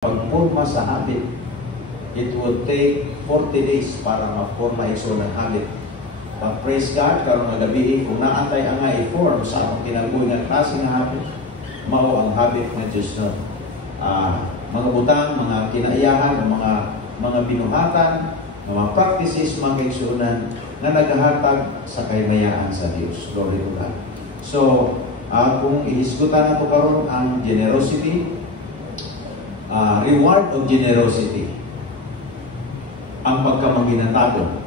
Pagporma sa habit, it would take 40 days para ma-forma iso ng habit. But praise God, karong nga gabi, kung naantay ang nga i-form sa akong kinabuhi ng klase ng habit, mao ang habit ng Diyos na mga butang, mga kinaiyahan, mga binuhatan, mga practices, mga kaigsuunan na naghahatag sa kaymayaan sa Diyos. Glory to God. So, kung ihisgutan nato karon ang generosity, reward of generosity, ang pagkamanginatagon.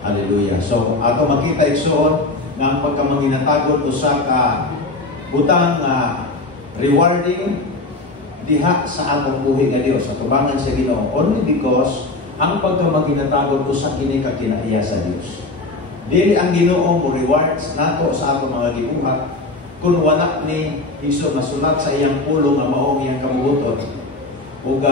Hallelujah. So, ato makita igsuon nga ang pagkamanginatagon usa ka butang rewarding diha sa atong buhi nga Dios. Atubangan sa Ginoo only because ang pagkamanginatagon usa kini ka kinaiya sa Dios. Dili ang Ginoo mo rewards nato sa atong mga gibuhat kung wala ni Hesus masulat sa iyang pulong nga mao iyang kabubuton. Ug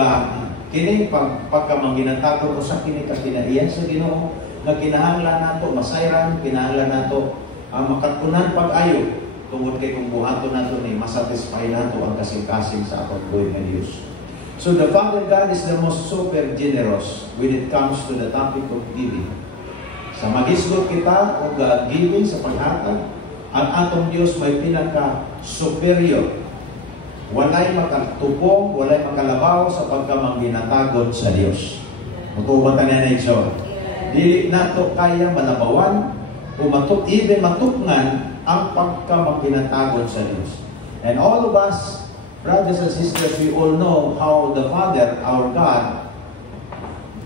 kini pagkamanginatagon usa kini ka kinaiya sa Ginoo nga kinahanglan nato masayran, kinahanglan nato makatunan pag-ayo tungod kay kung buhaton nato ni masatisfy nato ang kasing-kasing sa atong buhay nga Dios. So the Father God is the most super generous when it comes to the topic of giving. Sa magisgot kita og giving sa paghatag, ang atong Dios may pinaka superior. Walay makatupong, walay makalabaw sa pagkamanginatagon sa Dios. Magkubatan na ito. Dili nato kaya malabawan o even matukngan ang pagkamanginatagon sa Dios. And all of us, brothers and sisters, we all know how the Father, our God,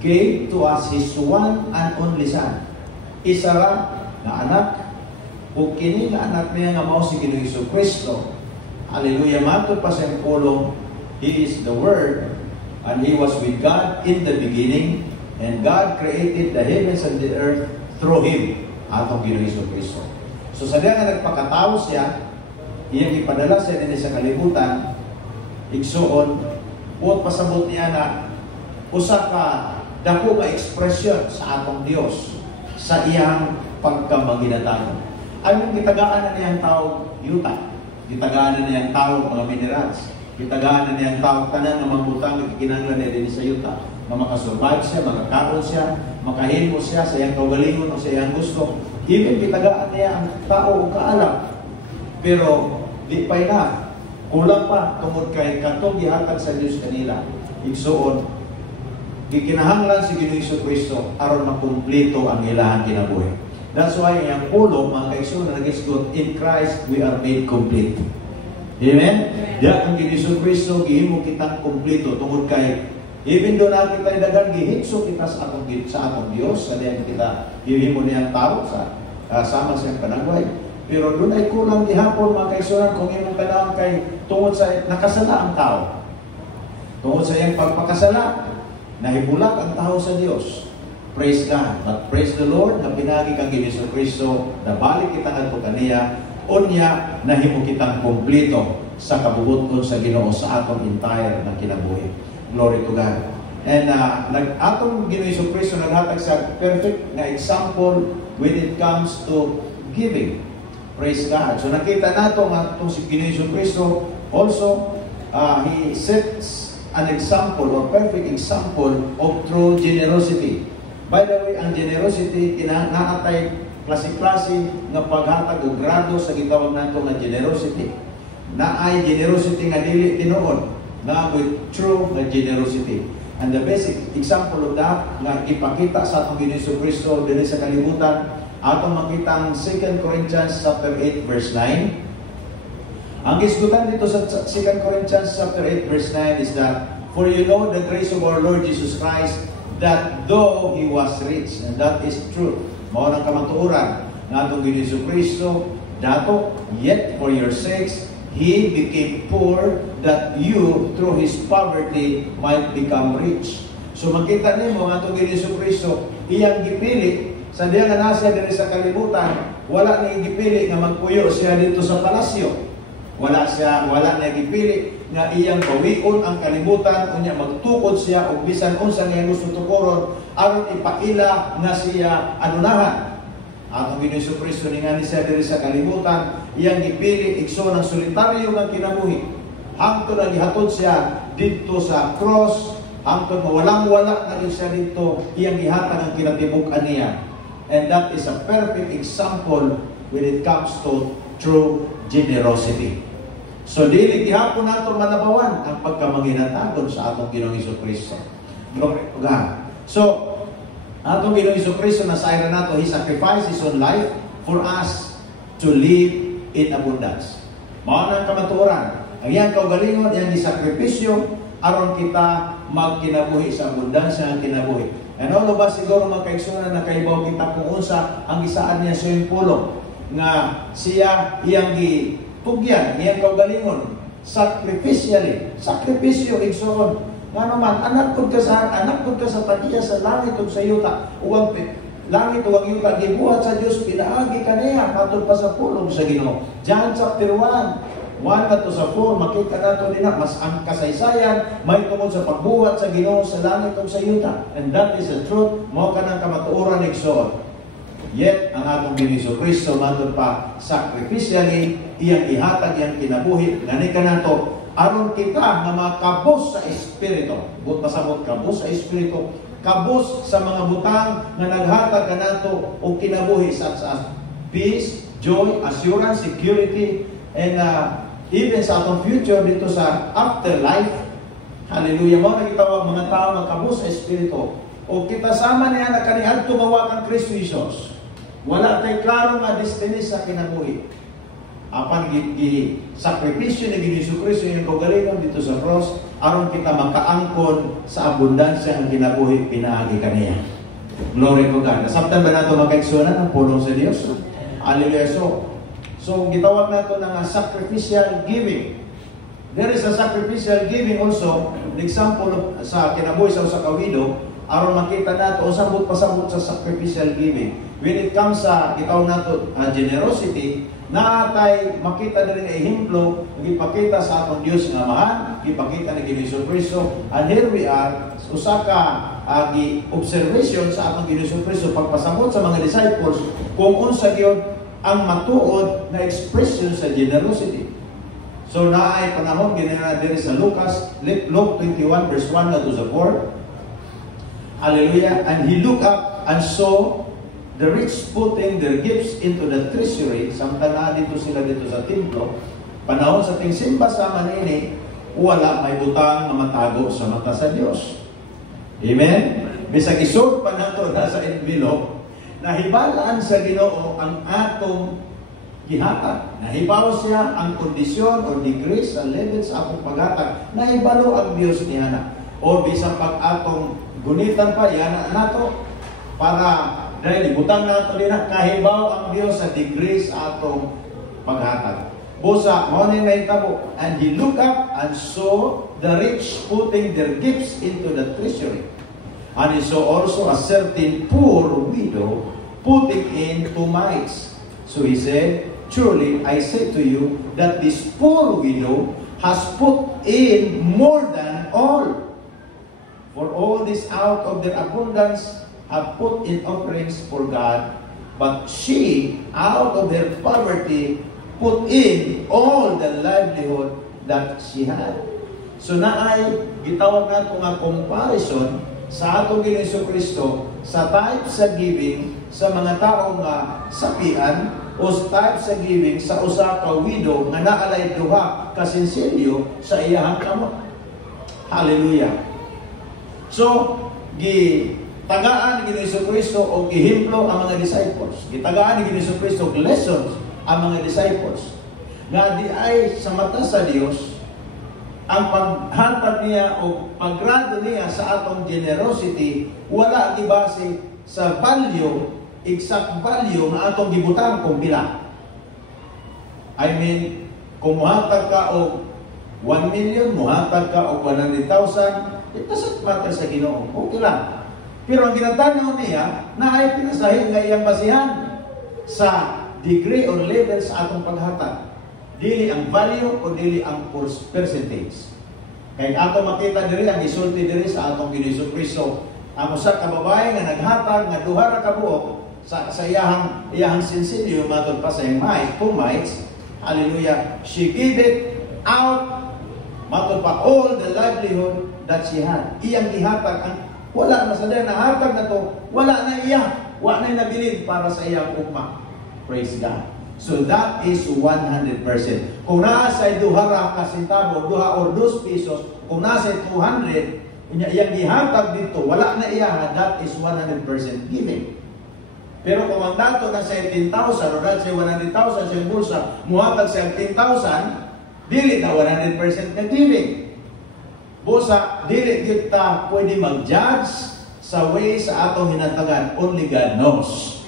gave to us His one and only Son. Isa ra na anak, o kini nga anak niya nga mao si Ginoong Jesucristo. Hallelujah. Matod pa sa pulong, He is the Word, and He was with God in the beginning, and God created the heavens and the earth through Him, atong Ginoong Jesucristo. So sa diya nga nagpakatao siya, iyang ipadala siya din sa kalibutan, igsuon, buot pasabot niya na usa ka dako ka ekspresyon sa atong Dios sa iyang pagkamanginatagon. Anong gitagaan na niyang tao yuta? Gitagaan na niyang tao mga minerals. Gitagaan na niyang tao tanan nga mangutang nga kinahanglan niya din sa yuta. Na makasurvive siya, makakaon siya, makahimo siya sa iyang kaugalingon o sa iyang gusto. Even gitagaan niya ang tao o kaalam. Pero di pa na. Kulang pa tungod kay katong gihatag sa Dios kanila. Igsuon, gikinahanglan si Ginoong Jesucristo aron makumpleto ang ilahang kinabuhi. That's why ang pulong, mga kaigsuon na nagisgot, in Christ we are made complete. Amen? Diya ang Ginoong Jesucristo gihimo kitang kumpleto tungod kay even do na kita dagan gihitso kita sa atong Dios, sa diyan kita gihimo niyang tao sa sama sa panagway. Pero doon ay kulang gihapon mga kaigsuon kung imong kanang kay tungod sa nakasala ang tao. Tungod sa iyang pagpakasala, nahibulag ang tao sa Dios. Praise God. But praise the Lord na pinagi kang Ginoong Jesucristo, na balik kita ngadto kaniya, unya nahimo kitang kumpleto sa kabubuton sa Ginoo sa atong entire na kinabuhi. Glory to God. And atong Ginoong Jesucristo naghatag sa perfect na example when it comes to giving. Praise God. So nakita nato nga itong si Ginoong Jesucristo also He sets an example or perfect example of true generosity. By the way, ang generosity, naatay klase-klase nga paghatag o grado sa gitawag nato nga generosity. Naay generosity nga dili tinuod, na with true nga generosity. And the basic example of that nga ipakita sa atong Ginoong Jesucristo dinhi sa kalibutan, atong makita ang 2 Corinthians chapter 8 verse 9. Ang gisgutan dito sa 2 Corinthians chapter 8 verse 9 is that, for you know the grace of our Lord Jesus Christ, that though He was rich, and that is true, mao nang kamatuoran nga atong Ginoong Jesucristo dato, yet for your sakes He became poor, that you through His poverty might become rich. So makita nimo nga atong Ginoong Jesucristo iyang gipili sa diya nga nasa diri sa kalibutan, wala na gipili nga magpuyo siya dito sa palasyo. Wala na gipili nga iyang bawion ang kalibutan, unya magtukod siya og bisan unsa nga gusto tukuron aron ipaila nga siya anunahan. Atong Ginoong Jesucristo ningani siya diri sa kalibutan, iyang gipili igsoon ang solitaryo nga kinabuhi. Hangtod ang gihatod siya dito sa cross, hangtod mawalang-wala na siya dito, iyang gihatag ang kinatibuk-an niya. And that is a perfect example when it comes to true generosity. So, dili gihapon nato manabawan ang pagkamanginatagon sa atong Ginoong Jesucristo. Glory to God. So, atong Ginoong Jesucristo na sa nato, He sacrificed His own life for us to live in abundance. Mao na ang kamatuoran. Ang iyang kaugalingon, iyang isakripisyo, aron kita magkinabuhi sa abundansya ng kinabuhi. And all of us siguro magkaigsunan na kaibaw kita kung unsa ang isaan niya sa iyong pulong nga siya iyang gitugyan, iyang kaugalingon, sacrificially, sakripisyo, igsoon. Nga naman, anak ko ka sa tagiya sa langit o sa yuta, uwang langit o ang yuta, gibuhat sa Diyos, pinaagi ka niya, matod pa sa pulong sa Ginoo. John chapter 1 to sa 4, makita nato din na mas ang kasaysayan may tungkol sa pagbuhat sa Ginoo sa langit o sa yuta. And that is the truth. Mao ka ng kamatuoran igsoon. Yet, ang atong Ginoong Kristo matod pa sacrificially, iyang ihatag, iyang kinabuhi, ngani ka nato, aron kita nga makabos sa Espiritu. But pasabot kabos sa Espiritu, kabos sa mga butang nga naghatag ka nato o kinabuhi sa peace, joy, assurance, security, and even sa atong future dito sa afterlife. Hallelujah. Mo nagitawag mga tao magkabus sa Espiritu. O kita sama niya na kaniadto mawa kang Kristo Jesus. Wala tay klaro nga destiny sa kinabuhi. Apan sakripisyo ni Ginoong Kristo yung kaugalingon dito sa cross, aron kita makaangkon sa abundansya ng kinabuhi pinaagi kaniya. Glory to God. Nasabtan ba nato makaigsunan ang pulong sa Dios? Hallelujah. So, gitawag nato ng sacrificial giving. There is a sacrificial giving also, an example sa kinabuhi sa usa ka widow, aron makita nato usabot pasabot sa sacrificial giving. When it comes sa gitawag nato generosity, naatay makita na rin ang ehemplo, gipakita sa atong Dios nga Amahan, gipakita ni Ginoong Kristo, and here we are, usa ka observation sa atong Ginoong Kristo pagpasabot sa mga disciples kung unsa gyud ang matuod na expression sa generosity. So, naay panahon, ginana din sa Luke 21 verse 1 to 4. Hallelujah. And he looked up and saw the rich putting their gifts into the treasury. Samtang na dito sila dito sa templo. Panahon sa tingsimba sa manini, wala may butang na matago sa mata sa Diyos. Amen? Bisag isod pa nato na sa envelope, nahibalaan sa Ginoo ang atong gihatag. Nahibaw siya ang kondisyon o degree sa level sa atong paghatag. Nahibalo ang Dios niya na. O bisang pag atong gunitan pa, yana nato para dahil ibutang nato din na nahibaw ang Dios sa degree sa atong paghatag. Busa, morning na itabo. And he looked up and saw the rich putting their gifts into the treasury. And he saw also a certain poor widow putting in 2 mites. So he said, truly, I say to you that this poor widow has put in more than all. For all this out of their abundance have put in offerings for God. But she, out of her poverty, put in all the livelihood that she had. So naay gitawag nato nga comparison sa atong Ginoong Kristo sa type sa giving sa mga tao nga sapian o type sa giving sa usa ka widow nga naalay duha ka sensilyo sa iyahang kamot. Hallelujah. So, gitagaan ni Ginoong Kristo o gihemplo ang mga disciples. Gitagaan ni Ginoong Kristo og lessons ang mga disciples. Nga di ay sa mata sa Dios ang paghatag niya o paggrado niya sa atong generosity wala gibase sa value, exact value na atong gibutang kung pila. I mean, kung muhatag ka og 1 million, muhatag ka og 100,000, it doesn't matter sa Ginoo. Okay lang. Pero ang ginatanaw niya na ay pinasahin nga iyang basihan sa degree or level sa atong paghatag. Dili ang value o dili ang percentage. Kaya ato makita diri ang isulti diri sa atong Ginoong Kristo. Ang usa ka babae nga naghatag nga duha ra ka buok sa iyahang sensilyo matod pa sa 2 mites. Hallelujah. She gave it out Matod pa, all the livelihood that she had. Iyang gihatag, ang wala na sa dahil nahatag na to, wala na iya. Wala na nabilin para sa iyang ugma. Praise God. So that is 100%. Kung nasa duha ra ka sentavo, duha or 2 pesos, kung nasa 200, iyang gihatag dito, wala na iya, that is 100% giving. Pero kung ang dato na sa 18,000 o dahil sa 100,000 sa bulsa, muhatag sa 18,000, dili na 100% na giving. Busa, dili kita pwede mag-judge sa way sa atong hinatagan. Only God knows.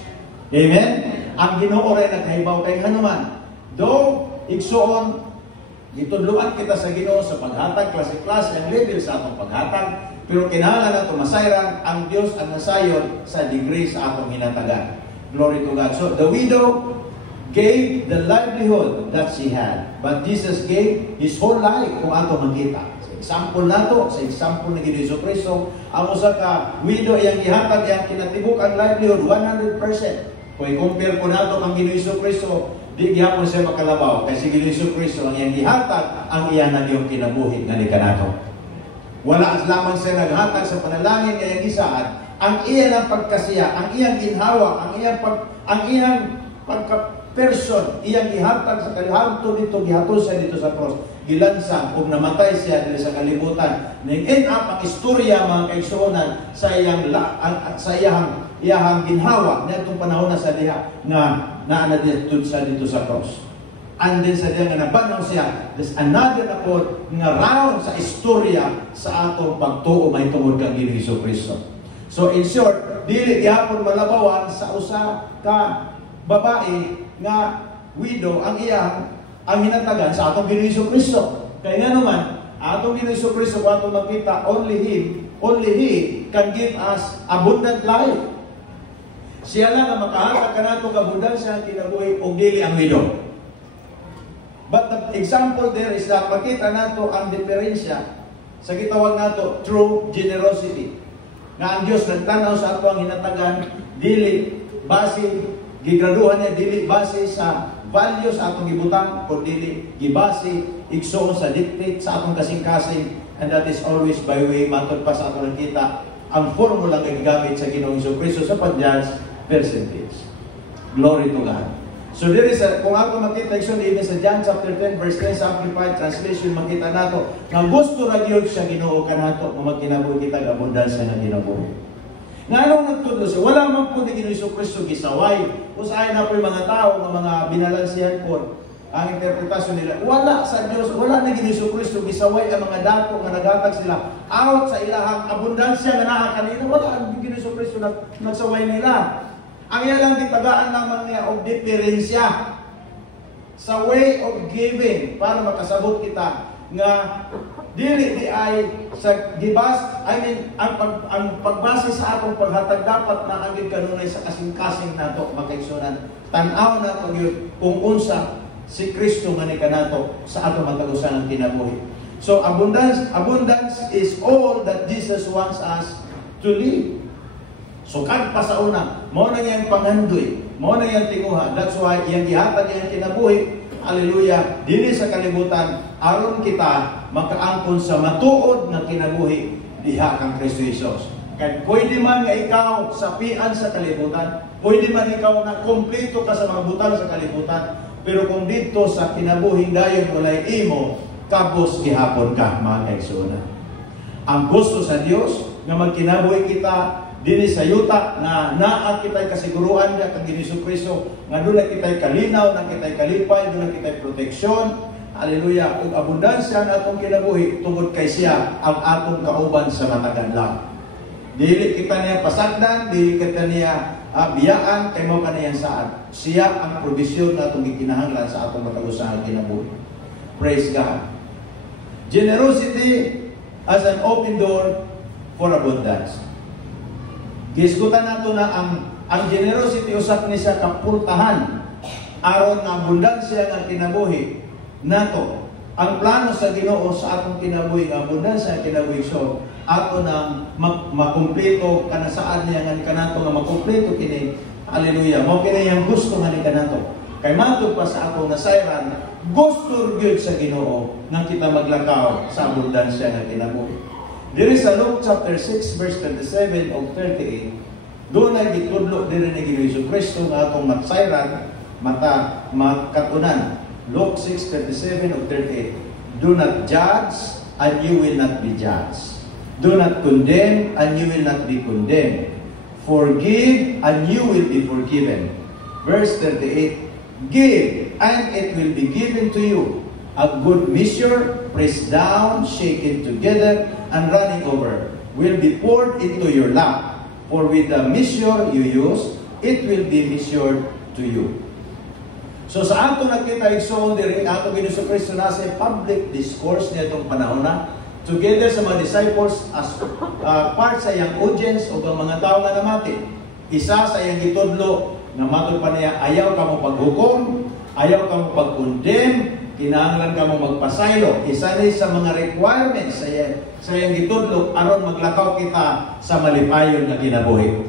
Amen? Ang Ginoo ray nagkahibaw kay hanuman. Though, igsuon, gitudluan kita sa Ginoo sa paghatag, klase-klase ang level sa atong paghatag, pero kinahanglan nato masayran ang Dios ang nasayon sa degree sa atong hinatagan. Glory to God. So, the widow gave the livelihood that she had, but Jesus gave His whole life kung ato makita. Example nato, sa example ni Hesus Kristo, ang usa ka widow iyang gihatag iyang kinatibuk ang livelihood 100%. Kung i-compare po nato ang Hesus Kristo, di gihapon siya makalabaw kasi Hesus Kristo ang iyang gihatag ang iyang nagyong kinabuhi nga ni kanato. Wala lamang siya naghatag sa panalangin nga iyang gisaad, ang iyang pagkasiya, ang iyang ginhawa, ang iyang pagka-person, iyang gihatag sa kalihanto dito, gihatod siya dito sa cross. Gilansang kung namatay siya dito sa kalibutan. Ning-end up ang istorya mga kaigsuonan sa iyang ginhawa na itong panahon na sa diha nga naanaditod sa dito sa cross. And then sa diha nga nabanaw siya, there's another na po nga round sa istorya sa atong pagtuo may tungod kang Hesus Kristo. So in short, dili gihapon malabawan sa usa ka babae nga widow ang iyang ang hinatagan sa atong Hesus Kristo. Kaya nga naman, atong Hesus Kristo kung atong makita, only He can give us abundant life. Siya lang ang makahatag ka nato kabundansya ang kinabuhi o dili ang widow. But the example there is that makita nato ang diferensya sa gitawag nato true generosity. Nga ang Dios nagtanaw sa ato ang hinatagan, dili base, gigraduhan niya, dili base sa value sa atong gibutang, kundi gibase igsoon sa dictate sa atong kasing-kasing, and that is always by way matod pa sa atong nakita ang formula nga gigamit sa Ginoong Jesucristo sa pag-judge percentage. Glory to God. So there is kung ako makita igsoon even sa John chapter 10 verse 10 sa Amplified Translation, makita nato nga gusto ra gyud sa Ginoo kanato nga magkinabuhi kita ang abundansya nga kinabuhi. Nga anong nagtudlo siya? Wala man po ni Hesus Kristo gisaway. Usahay na po yung mga tao, ng mga binalansihan po, ang interpretasyon nila. Wala sa Diyos, wala ni Hesus Kristo gisaway ang mga dato nga naghatag sila out sa ilahang abundansya nga nakakanina. Wala ang Hesus Kristo nagsaway nila. Ang ilang ditagaan lamang niya og diferensya sa way of giving para makasabot kita nga dili di ay sa gibas, ang pagbase sa atong paghatag dapat na ang kanunay sa kasing-kasing nato makaigsunan. Tan-aw na kung unsa si Kristo nga ni kanato sa atong matagusan ang kinabuhi. So abundance is all that Jesus wants us to live. So kag pa sa una, mo na yang pangandoy, mo na yang tinguha. That's why iyang gihatag iyang kinabuhi. Hallelujah. Dili sa kalibutan aron kita makaangkon sa matuod nga kinabuhi diha kang Kristo Jesus. Kaya pwede man nga ikaw sapian sa kalibutan, pwede man ikaw na kompleto ka sa mga butang sa kalibutan, pero kung dito sa kinabuhing dayon walay imo, kabos gihapon ka mga kaigsuonan. Ang gusto sa Dios nga magkinabuhi kita dili sa yuta na naa kitay kasiguruan niya kang Hesus Kristo nga dunay kitay kalinaw, na kitay kalipay, dunay kitay proteksyon. Hallelujah. Ug abundansya na atong kinabuhi tungod kay siya ang atong kauban sa matagan lang. Dili kita niya pasagdan, dili kita niya biyaan kay mao kaniya saad. Siya ang provision na atong gikinahanglan sa atong matagusan kinabuhi. Praise God. Generosity as an open door for abundance. Gisgutan nato na ang generosity usap ni siya kapultahan aron nga abundansya nga kinabuhi nato. Ang plano sa Ginoo sa atong kinabuhi nga abundansya nga kinabuhi so ato nang makumpleto kana saan niya nga kanato nga makumpleto kini. Hallelujah. Mo kini yang gusto nga ni kanato. Kay matod pa sa akong nasayran, gusto gyud sa Ginoo nga kita maglakaw sa abundansya nga kinabuhi. Diri sa Luke chapter 6 verse 27 o 38, doon ay gitudlo diri ni Ginoo Kristo nga atong magsayran makatunan. Luke 6:37 o 38. Do not judge and you will not be judged. Do not condemn and you will not be condemned. Forgive and you will be forgiven. Verse 38. Give, and it will be given to you. A good measure, pressed down, shaken together, and running over, will be poured into your lap. For with the measure you use, it will be measured to you. So sa ato nakita igsoon diri ato Ginoo Kristo na sa public discourse niya itong panahon na, together sa mga disciples as part sa iyang audience o ang mga tao nga namati. Isa sa iyang gitudlo nga matod pa niya, ayaw ka mo paghukom, ayaw ka mo pag-condemn, kinahanglan ka mo magpasaylo. Isa ni sa mga requirements sa iyang gitudlo aron maglakaw kita sa malipayon na kinabuhi.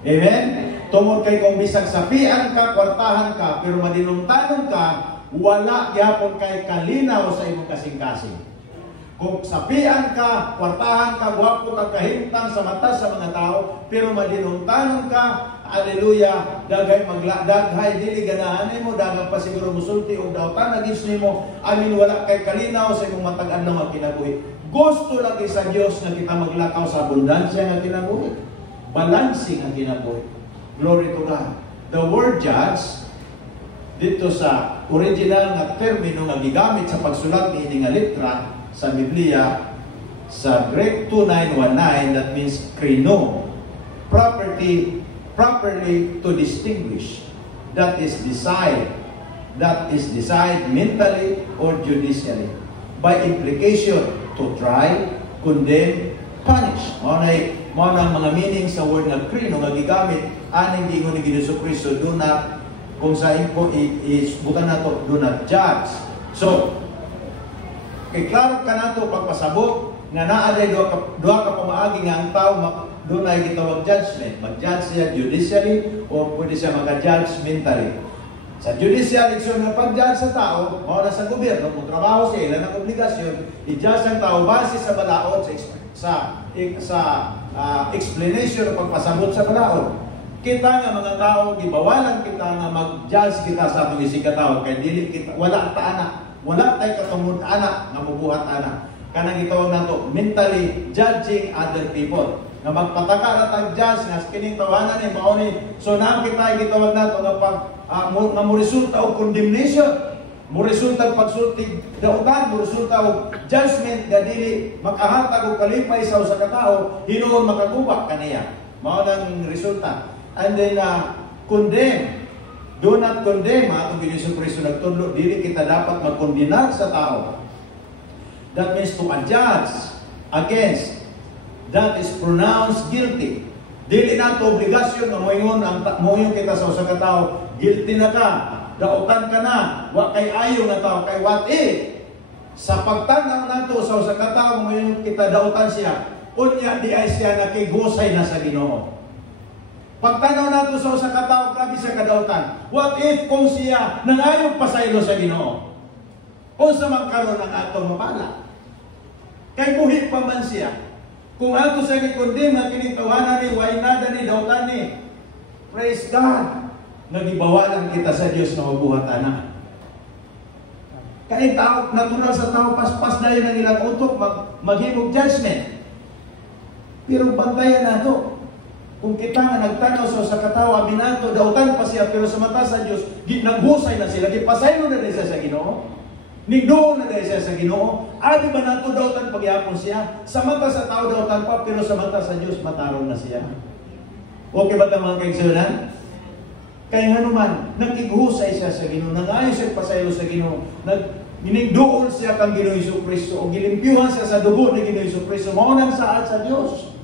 Amen? Tungod kay kung bisag sapian ka, kwartahan ka, pero madinungtanon ka, wala gyapon kay kalinaw sa imong kasing-kasing. Kung sapian ka, kwartahan ka, gwapo ka, kahimtang sa mata sa mga tao, pero madinungtanon ka, haleluya, daghay dili ganahan mo, dagang pa siguro musulti o dautan nagis nimo, amin wala kay kalinaw sa imong matag-an nga kinabuhi. Gusto lagi sa Dios nga kita maglakaw sa abundansya nga kinabuhi. Balancing ang kinabuhi. Glory to God. The word judge dito sa original nga termino nga gigamit sa pagsulat ni nga letra sa Biblia sa Greek 2919, that means krino, properly to distinguish, that is decide mentally or judicially, by implication to try, condemn, punish. Mao na mga meaning sa word nga krino nga gigamit aning giingon ni Ginoo Kristo, do not, kung sa info bukan nato, do not judge. So kay klaro ka nato pagpasabot nga naa day duha ka pamaagi nga ang tao doon ay gitawag judgment. Mag-judge siya judicially o pwede siya mag-judge mentally. Sa judicial, iksyon nga pag-judge sa tao, mao na sa gobyerno, kung trabaho siya, ilan ang obligasyon, i-judge ang tao base sa balaod, sa explanation o pagpasabot sa balaod. Kita nga mga tao, gibawalan kita nga mag-judge kita sa atong isig katao, kay dili kita, wala ta anak, wala tay katungod anak nga mabuhat anak. Kanang gitawag nato mentally judging other people. Nga magpataka na tag-judge nga kining tawanan ni mao ni so na kita gitawag nato nga pag nga mo resulta og condemnation, mo resulta pagsulti dautan, mo resulta og judgment nga dili makahatag og kalipay sa usa ka tawo, hinuon makagubak kaniya. Mao nang resulta. And then condemn. Do not condemn. Atong Ginoo Kristo nagtudlo, dili kita dapat magkondenar sa tao. That means to adjudge against, that is pronounced guilty. Dili na ito obligasyon na moingon kita sa usa ka tao, guilty na ka, dautan ka na, wa kay ayo na tao, kay what if? Sa pagtanaw nato sa usa ka tao, moingon kita dautan siya, unya di ay siya nakigusay na sa Ginoo. Pagtanaw nato sa usa ka tao, grabe siya kadautan. What if kung siya nangayon pasaylo sa Ginoo? O sa magkaroon ng atong mapala? Kay buhi pa man siya. Kung ato sa gikondem na kinitawanan ni, way nada ni, dautan ni, praise God, nagibawalan kita sa Diyos na mabuhat anak. Kaya tao, natural sa tao, paspas na yun ang ilang utok, maghimog judgment. Pero bantayan na ito. Kung kita nga nagtanaw sa katawa, binato, dautan pa siya, pero sa mata sa Diyos, naghusay na sila, gipasaylo na rin siya sa Ginoo. Nigdoon na rin siya sa Ginoo. Abi ba nato dautan pagyapon siya? Sa mata sa tao dautan pa, pero sa mata sa Diyos, matarong na siya. Okay ba ito mga kaigsunan? Kaya nga naman, nakighusay siya sa Ginoo, nangayon siya pasaylo sa Ginoo, Ginigdoon siya kang Ginoo Hesus Kristo, o gilimpyuhan siya sa dugo ni Ginoo Hesus Kristo, maunang saad sa Diyos.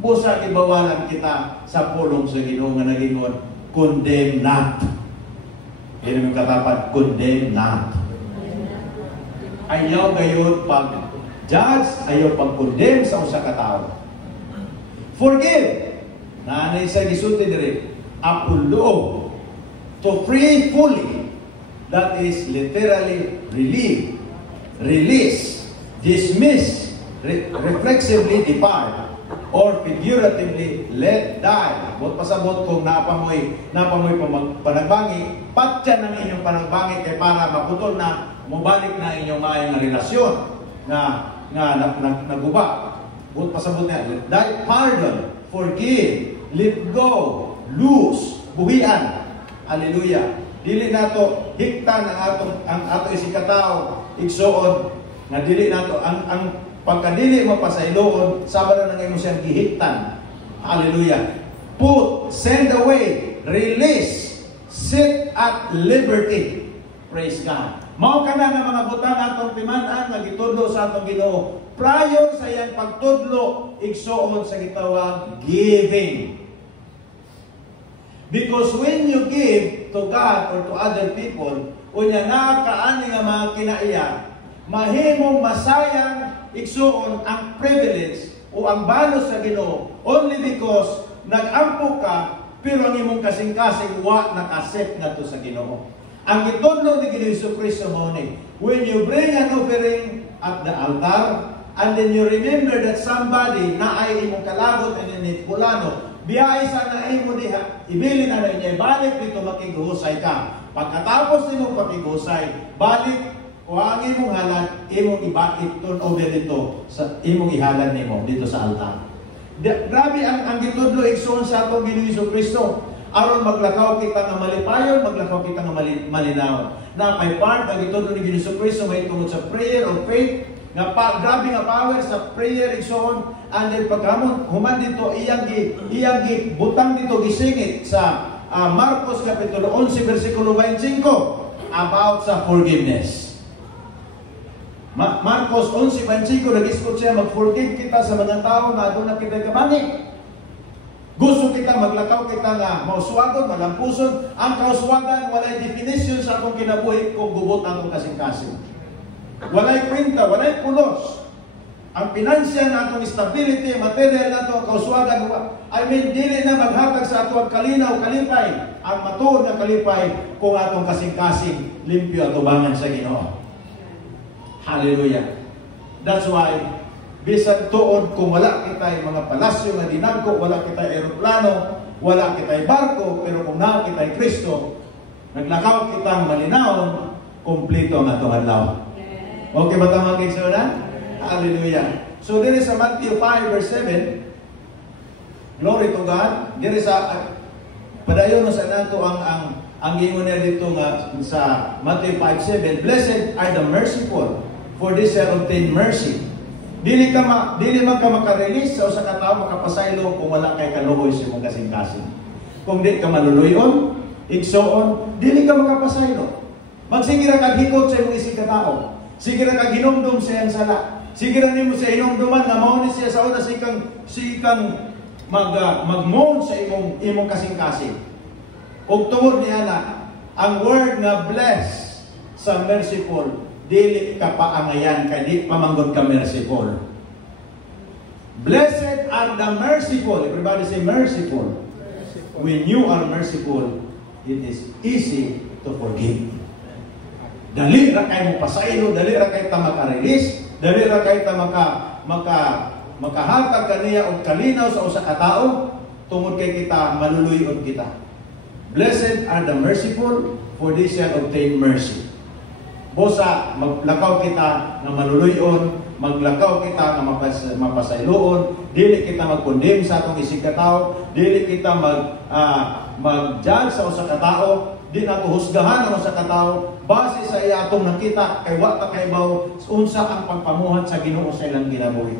Busa ibawalan kita sa pulong sa Ginoo nga nagingon, condemn not. Yan yung katapat, condemn not. Ayaw gayon pag-judge, ayaw pag-condemn sa usa ka tawo. Forgive. Naanay sa gisulti diri, apuloo. To free fully. That is literally relieve, release, dismiss, reflexively depart, or figuratively let die. Bot pasabot kung napamoy panagbangi, patyan ng inyong panagbangi kay para maputol na, mubalik na inyong maayong relasyon na naguba. Bot pasabot niya, die, pardon, forgive, let go, lose, buhian. Hallelujah. Dili nato hiktan ang ato isikataw igsuon nga dili nato ang pagkadili mo pasayloon sabado nang imo siyang gihiktan. Hallelujah. Put, send away, release, set at liberty. Praise God. Mao kana nga mga butang atong timan-an nga gitudlo sa atong Ginoo prior sa iyang pagtudlo igsuon sa gitawag giving. Because when you give to God or to other people, unya nga kaani nga mga kinaiya, mahimong masayang igsuon ang privilege o ang balos sa Ginoo only because nag-ampo ka pero ang imong kasing-kasing wa nakasep ngadto sa Ginoo. Ang gitudlo ni Ginoong Kristo mo ni, when you bring an offering at the altar and then you remember that somebody na ay imong kalabot and initkulano, biyahe sana imo diha, ibilin na niya, balik dito makiguhusay ka. Pagkatapos nimo pakiguhusay, balik o ang imong halan, imong ibakit ton over dito sa imong ihalan nimo dito sa altar. Grabe ang gitudlo igsoon sa atong Ginoong Kristo. Aron maglakaw kita nga malipayon, maglakaw kita nga malinaw. Na may part ang gitudlo ni Ginoong Kristo may tungod sa prayer of faith, nga grabe nga power sa prayer igsoon. And then pagkamon human dito iyang butang dito gisingit sa Marcos kapitulo 11 bersikulo 25 about sa forgiveness. Marcos 11:25 nag-iskot siya mag-forgive kita sa mga tao na aduna kita kabani. Gusto kita maglakaw kita nga mauswagon, malampuson. Ang kauswagan walay definition sa akong kinabuhi kung gubot ang kasing-kasing. Walay kwenta, walay pulos. Ang financial na atong stability, material na atong kauswagan, dili na maghatag sa atong kalinaw, kalipay. Ang matuod na kalipay kung atong kasing-kasing limpyo at ubangan sa Ginoo. Hallelujah. That's why, bisan tuod kung wala kita'y mga palasyo na dinagko, wala kita'y aeroplano, wala kita'y barko, pero kung na kita'y Kristo, naglakaw kitang malinawon, kumplito ang atong adlaw. Okay ba ito mga kaigsoonan? Hallelujah. So, there is a Matthew 5 verse 7. Glory to God. There is a padayon na sa nato ang gingon niya dito nga sa Matthew 5:7. Blessed are the merciful, for they shall obtain mercy. Dili man ka makarelease sa usa ka tawo makapasaylo kung wala kay kaluoy sa imong kasing-kasing. Kung di ka maluluyon, igsoon, dili ka makapasaylo. Magsige ra kag hikot sa imong isig ka tawo. Sige ra kag hinumdum sa iyang sala. Sige ra nimo sa hinumduman nga mao ni siya sa una sikang magmon sa imong kasing-kasing. Ug tungod niya na ang word nga bless sa merciful, dili ka paangayan kay di pamanggod ka merciful. Blessed are the merciful. Everybody say merciful. When you are merciful, it is easy to forgive. Dali ra kay mo pasaylo, dali ra kay ta maka-release, dali ra kay ta makahatag kaniya og kalinaw sa usa ka tawo tungod kay kita maluluyon kita. Blessed are the merciful, for they shall obtain mercy. Bosa, maglakaw kita nga maluluyon, maglakaw kita nga mapasayloon, dili kita mag-condemn sa atong isig ka tawo, dili kita mag-judge sa usa ka tawo, di nato husgahan ang usa ka tawo base sa iya atong nakita kay wa ta kaybaw unsa ang pagpamuhat sa Ginoo sa ilang ginabuhi.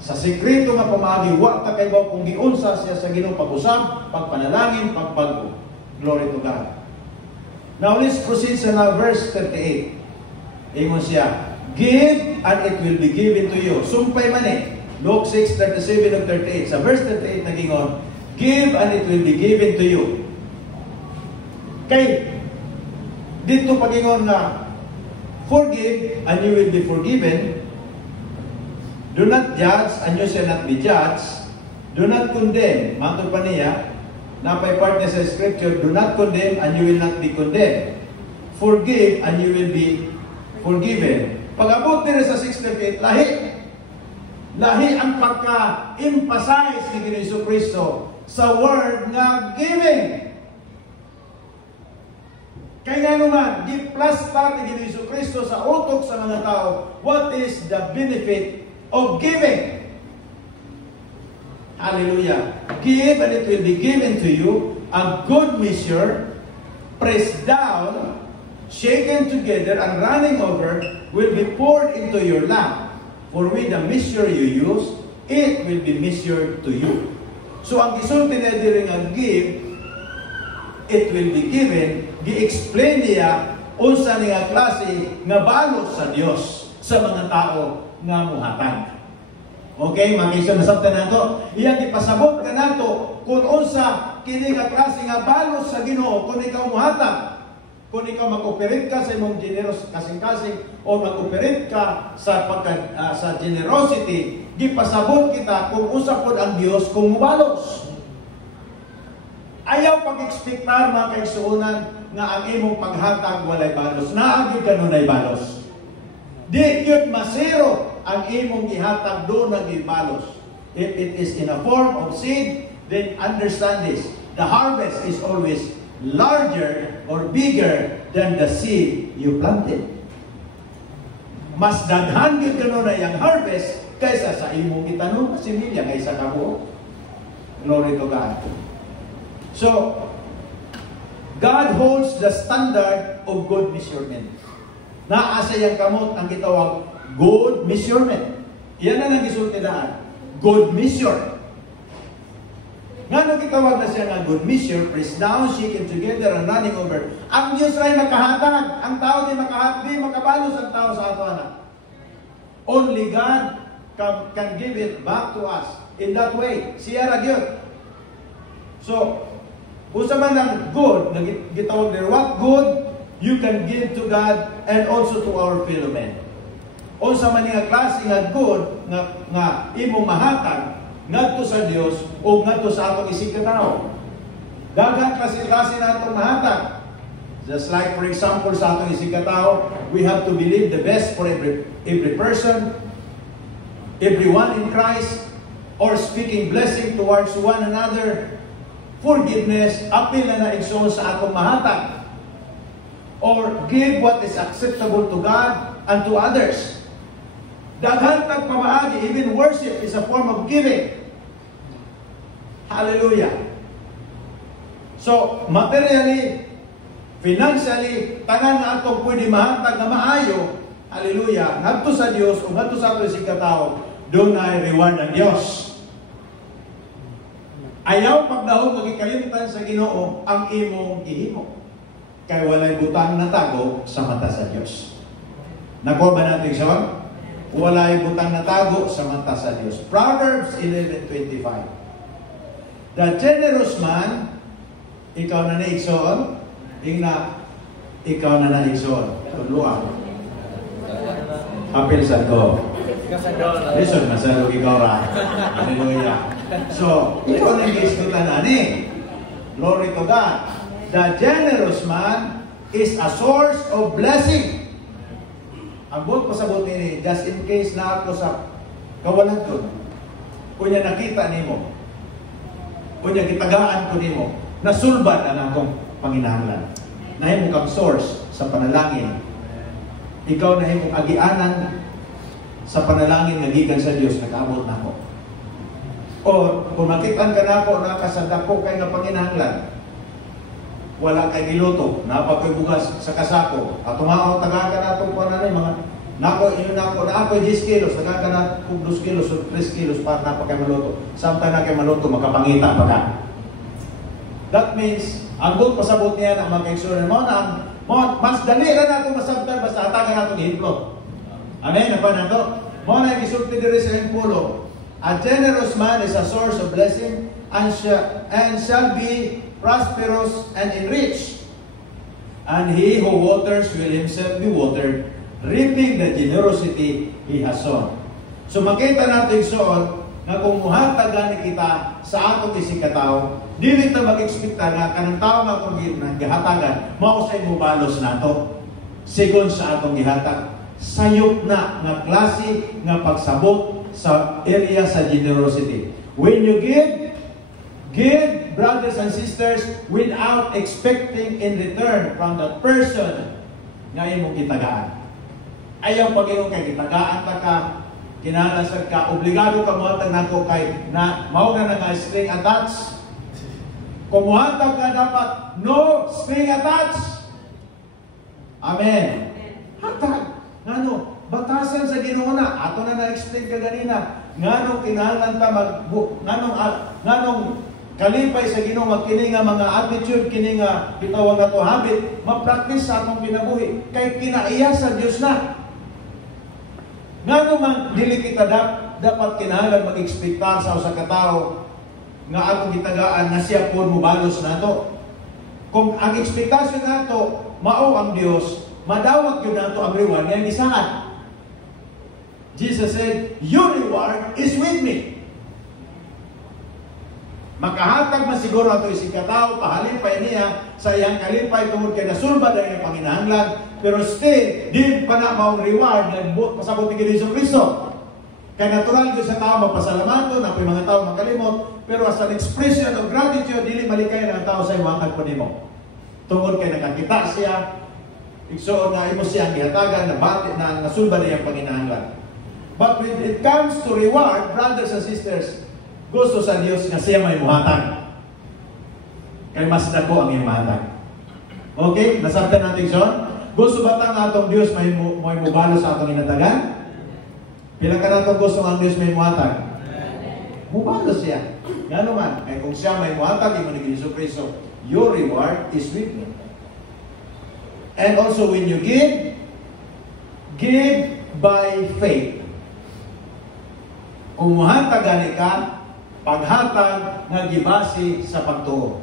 Sa sekreto nga pamaagi wa ta kaybaw kung giunsa siya sa Ginoo pag-usab, pagpanalangin, pagpag glory to God. Now let's proceed sa verse 38. Ingon siya, give and it will be given to you. Sumpay man Luke 6:37 and 38. Sa verse 38 nagingon, give and it will be given to you. Kay dito pagingon na forgive and you will be forgiven. Do not judge and you shall not be judged. Do not condemn. Matod pa niya, napay part na sa scripture, do not condemn and you will not be condemned. Forgive and you will be forgiven. Pag-abot nila sa 68, lahi ang pagka-emphasize ni Jesucristo sa word nga giving. Kaya nga naman, di-plaster ni Jesucristo sa utok sa mga tao, what is the benefit of giving? Hallelujah. Give and it will be given to you, a good measure, pressed down, shaken together, and running over, will be poured into your lap. For with the measure you use, it will be measured to you. So ang gisulti na diri nga give, it will be given, gi-explain niya unsa niya klase nga balos sa Dios sa mga tao nga muhatag. Okay, makisa nasabtan nato. Iyang ipasabot ka nato kung unsa kini nga klase nga balos sa Ginoo kung ikaw muhatag. Kung ikaw mag-operate ka sa imong generous kasing-kasing o mag-operate ka sa sa generosity, gipasabot kita kung usa pod ang Dios kung mubalos. Ayaw pag-expectar mga kaigsuonan nga ang imong paghatag walay balos. Naagid ka nun ay balos. Di yun masiro ang imong gihatag doon na gibalos. If it is in a form of seed, then understand this. The harvest is always larger or bigger than the seed you planted. Mas daghan gyud kanon ay ang harvest kaysa sa imong itanong na similya kaysa kabuo. Glory to God. So, God holds the standard of good measurement. Naa sa iyang kamot ang gitawag good measurement. Iyan na nang gisultilaan. Good measure. Nga nang gitawag na siya nga good measure, pressed down, shaken together, and running over. Ang Diyos ray makahatag. Ang tao di makahatag, di makabalos ang tao sa ato anak. Only God can give it back to us in that way. Siya ra gyud. So, kung sa man ang good, gitawag nila, what good you can give to God and also to our fellow men. O sa man nga klase nga good, nga imong mahatag, ngadto sa Dios o ngadto sa atong isig ka tao. Daghang klase na atong mahatag. Just like for example sa atong isig ka tao, we have to believe the best for every person, everyone in Christ, or speaking blessing towards one another, forgiveness, apil na naigsoon sa atong mahatag, or give what is acceptable to God and to others. Daghan tag pamaagi, even worship is a form of giving. Hallelujah. So, materially, financially, tanan na atong pwede mahatag na maayo, hallelujah, ngadto sa Dios o ngadto sa atong isig ka tao, doon na reward ng Dios. Ayaw pagdahon magikalimutan sa Ginoo ang imong gihimo. Kay walay butang na tago sa mata sa Dios. Nakuha ba natin siya? Walay butang na tago sa mata sa Dios. Proverbs 11:25. The generous man, ikaw na naigsoon, ikaw na naigsoon. Tuluan. Apil sa ko. Listen, masalog ikaw ra. Hallelujah. So, ikaw na naigsoon na ni. Glory to God. The generous man is a source of blessing. Ang buot pasabot ni, just in case na ako sa kawalan ko, kunya nakita nimo, kunya kitagaan ko nimo, nasulbad ang akong panginahanglan. Nahimo kang source sa panalangin. Ikaw nahimong agianan sa panalangin nga gikan sa Dios, nakaabot na ako. O kung makitaan ka na ako, nakasanda ko kay nga panginahanglan, wala kay giluto, napakoy bugas sa kasako. At tumaw tagaka na itong pananay, mga nako 10 kilos, tagaka na 2 kilos o 3 kilos para napakay maluto. Samtang na kay maluto, makapangita pa ka. That means, ang good pasabot niya na mga kaigsunan mo na mas dali na natin masabtan, basta atagan natin himplot. Amen? Napa na ito? Mo na isulti diri sa himpulo. A generous man is a source of blessing and shall be prosperous and enriched. And he who waters will himself be watered, reaping the generosity he has sown. So makita natin soon, nga kung muhatag gani kita sa atong isikataw, dili ta mag-ekspekta nga kanang tao nga kung gihatagan, mao say mubalos nato. Sigon sa atong gihatag, sayop na nga klase nga pagsabot sa area sa generosity. When you give brothers and sisters without expecting in return from that person nga imong gitagaan. Ayaw pag-ingon kay gitagaan ta ka, kinahanglan ka, obligado ka muhatag nako kay na mao na nga string attached. Kung muhatag ka dapat no string attached. Amen. Hatag. Ngano, batasan sa Ginoo na. Ato na na-explain ka ganina. Ngano kinahanglan ta nganong kalipay sa Ginoo kini nga mga attitude, kini nga bitawag nato habit, ma-practice sa atong kinabuhi kay kinaiya sa Dios na. Ngano man dili kita dapat kinahanglan mag-ekspektar sa usa ka tawo nga atong gitagaan nga siya pud mobalos nato. Kung ang ekspektasyon nato mao ang Dios, madawat yun nato ang reward nga gisaad. Jesus said, "Your reward is with me." Makahatag man siguro ato isig katao, pahalipay niya sa iyang kalipay tungod kay nasulbad ang iyang panginahanglan, pero still, di pa na maong reward nga pasabot ni Jesucristo. Kaya natural ko sa tao magpasalamato, na mga tao makalimot, pero as an expression of gratitude, dili malikay na ang tao sa iwatag po nimo. Tungod kay nakakita siya, igsoon nga imo siya ang ihatagan na bati na nasulbad ang iyang panginahanglan. But when it comes to reward, brothers and sisters, gusto sa Diyos nga siya may muhatag. Kaya mas dako ang iyang muhatag. Okay? Nasabtan natin son? Gusto ba tang atong Diyos may mubalo sa atong inatagan? Pila ka nato gusto ang Diyos may muhatag? Mubalo siya. Nga naman, ay kung siya may muhatag, imo ni Jesucristo, your reward is with me. And also when you give by faith. Kung muhatag gani ka, paghatag nga gibase sa pagtuo.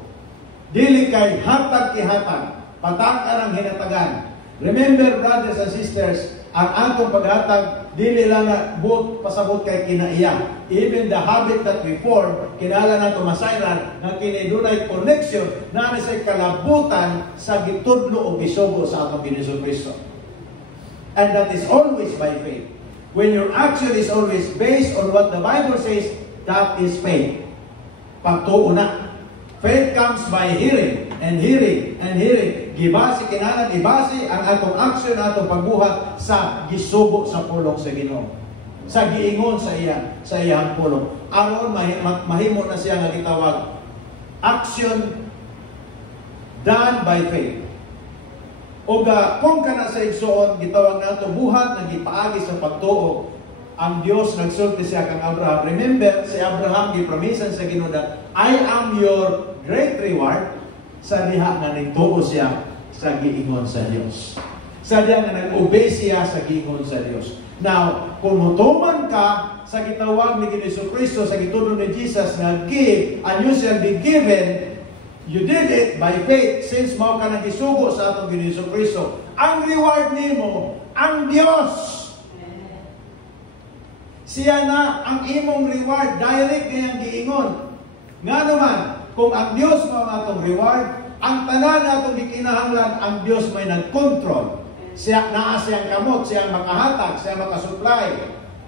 Dili kay hatag kihatag, patak ang hinatagan. Remember, brothers and sisters, ang atong paghatag dili lang na pasabot kay kinaiya. Even the habit that we form, kinala nato masayran nga kini dunay connection na sa kalabutan sa gitudlo o gisugo sa atong Jesucristo. And that is always by faith. When your action is always based on what the Bible says, that is faith. Pagtuo na. Faith comes by hearing and hearing and hearing. Gibase kinanan ibase ang atong action, atong pagbuhat sa gisugo sa pulong sa Ginoo. Sa giingon sa iyang pulong. Aron mahimo na siya nga gitawag action done by faith. O kung kana sa igsoon gitawag nato buhat nga gipaagi sa pagtuo, ang Dios nagsulti siya kang Abraham. Remember, si Abraham gipromisan sa Ginoo that I am your great reward sa diha nga nagtuo siya sa giingon sa Dios. Sa diha nga nag-obey siya sa giingon sa Dios. Now, kung mutuman ka sa gitawag ni Jesucristo, sa gituno ni Jesus na give and you shall be given, you did it by faith since mao ka nagisugo sa atong Jesucristo. Ang reward nimo ang Dios. Siya na ang imong reward, direct niyang giingon. Nga naman, kung ang Dios mao atong reward, ang tanan natong gikinahanglan, ang Dios may nag-control. Siya naa siyang kamot, siyang makahatag, siyang makasupply.